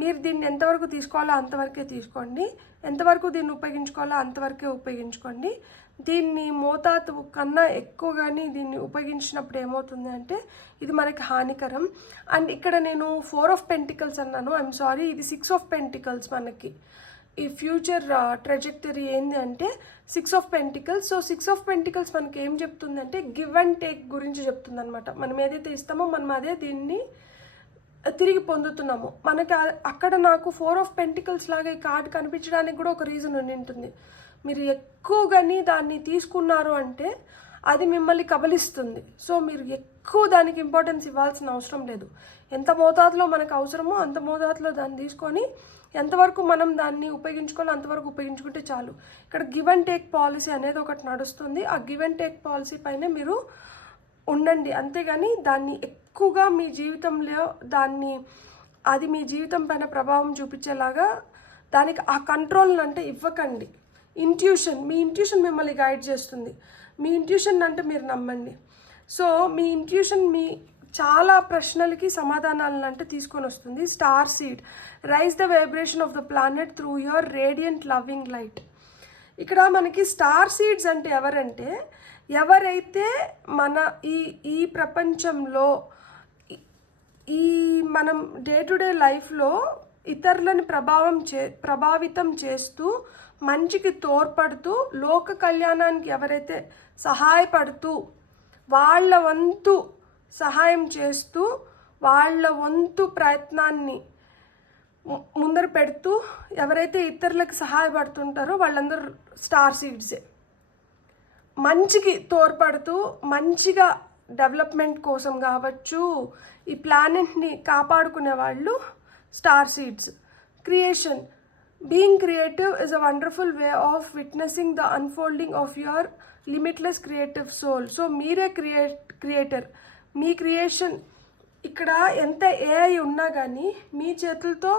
మీరు దీన్ని ఎంతవరకు తీసుకోవాలో అంతవరకే తీసుకోండి, ఎంతవరకు దీన్ని ఉపయోగించుకోవాలో అంతవరకే ఉపయోగించుకోండి. దీన్ని మోతాదు కన్నా ఎక్కువగానే దీన్ని ఉపయోగించినప్పుడు ఏమవుతుంది అంటే ఇది మనకి హానికరం. అండ్ ఇక్కడ నేను 4 ఆఫ్ పెంటికల్స్ అన్నాను, ఐఎమ్ సారీ, ఇది 6 ఆఫ్ పెంటికల్స్. మనకి ఈ ఫ్యూచర్ ట్రెజెక్టరీ ఏంది అంటే 6 of pentacles. So 6 of pentacles మనకి ఏం చెప్తుంది అంటే గివ్ అండ్ టేక్ గురించి చెప్తుంది అనమాట. మనం ఏదైతే ఇస్తామో మనం అదే దీన్ని తిరిగి పొందుతున్నాము. మనకి అక్కడ నాకు 4 ఆఫ్ పెంటికల్స్ లాగా ఈ కార్డ్ కనిపించడానికి కూడా ఒక రీజన్ ఉండి ఉంటుంది. మీరు ఎక్కువగాని దాన్ని తీసుకున్నారు అంటే అది మిమ్మల్ని కబలిస్తుంది. సో మీరు ఎక్కువ దానికి ఇంపార్టెన్స్ ఇవ్వాల్సిన అవసరం లేదు. ఎంత మోతాదులో మనకు అవసరమో అంత మోతాదులో దాన్ని తీసుకొని ఎంతవరకు మనం దాన్ని ఉపయోగించుకోవాలో అంతవరకు ఉపయోగించుకుంటే చాలు. ఇక్కడ గివ్ అండ్ టేక్ పాలసీ అనేది ఒకటి నడుస్తుంది. ఆ గివ్ అండ్ టేక్ పాలసీ పైన మీరు ఉండండి, అంతేగాని దాన్ని ఎక్కువగా మీ జీవితంలో అది మీ జీవితం పైన ప్రభావం చూపించేలాగా దానికి ఆ కంట్రోల్ అంటే ఇవ్వకండి. మీ ఇంట్యూషన్ మిమ్మల్ని గైడ్ చేస్తుంది. మీ ఇంట్యూషన్ అంటే మీరు నమ్మండి. సో మీ ఇంట్యూషన్ మీ చాలా ప్రశ్నలకి సమాధానాలను అంటే తీసుకొని వస్తుంది. Star seed, rise the vibration of the planet through your radiant loving light. ఇక్కడ మనకి స్టార్ సీడ్స్ అంటే ఎవరైతే మన ఈ ప్రపంచంలో మనం డే టు డే లైఫ్లో ఇతరులని ప్రభావితం చేస్తూ మంచికి తోడ్పడుతూ లోక కళ్యాణానికి ఎవరైతే సహాయపడుతూ వాళ్ళ వంతు సహాయం చేస్తూ వాళ్ళ వంతు ప్రయత్నాన్ని ముందర పెడుతూ ఎవరైతే ఇతరులకు సహాయపడుతుంటారో వాళ్ళందరూ స్టార్ సీడ్సే. మంచికి తోడ్పడుతూ మంచిగా డెవలప్మెంట్ కోసం కావచ్చు, ఈ ప్లానెట్ని కాపాడుకునే వాళ్ళు star seeds. Creation, Being creative is a wonderful way of witnessing the unfolding of your limitless creative soul. So మీరే క్రియేటర్. మీ క్రియేషన్ ఇక్కడ ఎంత ఏఐ ఉన్నా కానీ మీ చేతులతో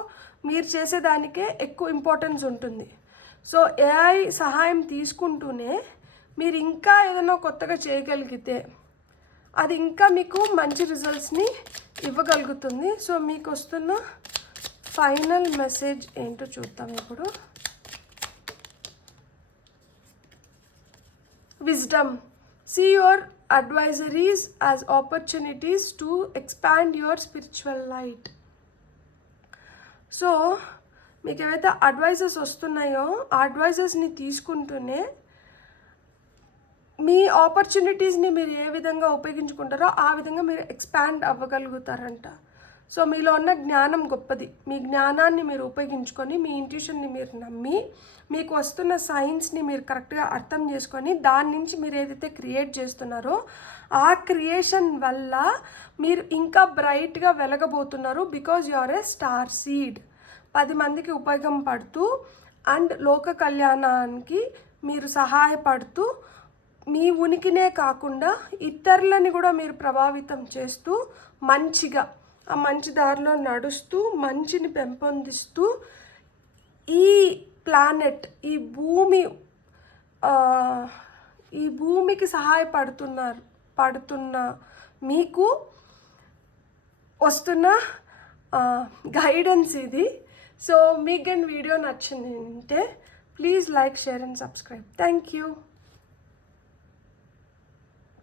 మీరు చేసేదానికే ఎక్కువ ఇంపార్టెన్స్ ఉంటుంది. సో ఏఐ సహాయం తీసుకుంటూనే మీరు ఇంకా ఏదైనా కొత్తగా చేయగలిగితే అది ఇంకా మీకు మంచి రిజల్ట్స్ని ఇవ్వగలుగుతుంది. సో మీకు వస్తున్న ఫైనల్ మెసేజ్ ఏంటో చూద్దాం ఇప్పుడు. Wisdom. See your advisories as opportunities to expand your spiritual light. So మీకు ఏవైతే అడ్వైజెస్ వస్తున్నాయో ఆ అడ్వైజెస్ని తీసుకుంటూనే మీ ఆపర్చునిటీస్ని మీరు ఏ విధంగా ఉపయోగించుకుంటారో ఆ విధంగా మీరు ఎక్స్పాండ్ అవ్వగలుగుతారంట. సో మీలో ఉన్న జ్ఞానం గొప్పది. మీ జ్ఞానాన్ని మీరు ఉపయోగించుకొని మీ ఇంట్యూషన్ని మీరు నమ్మి మీకు వస్తున్న సైన్స్ని మీరు కరెక్ట్గా అర్థం చేసుకొని దాని నుంచి మీరు ఏదైతే క్రియేట్ చేస్తున్నారో ఆ క్రియేషన్ వల్ల మీరు ఇంకా బ్రైట్గా వెలగబోతున్నారు. Because you are a star seed. 10 మందికి ఉపయోగం పడుతూ అండ్ లోక కళ్యాణానికి మీరు సహాయపడుతూ మీ ఉనికినే కాకుండా ఇతరులని కూడా మీరు ప్రభావితం చేస్తూ మంచిగా ఆ మంచి దారిలో నడుస్తూ మంచిని పెంపొందిస్తూ ఈ ప్లానెట్ ఈ భూమికి పడుతున్న మీకు వస్తున్న గైడెన్స్ ఇది. సో మీకు వీడియో నచ్చింది అంటే please like, share and subscribe. Thank you.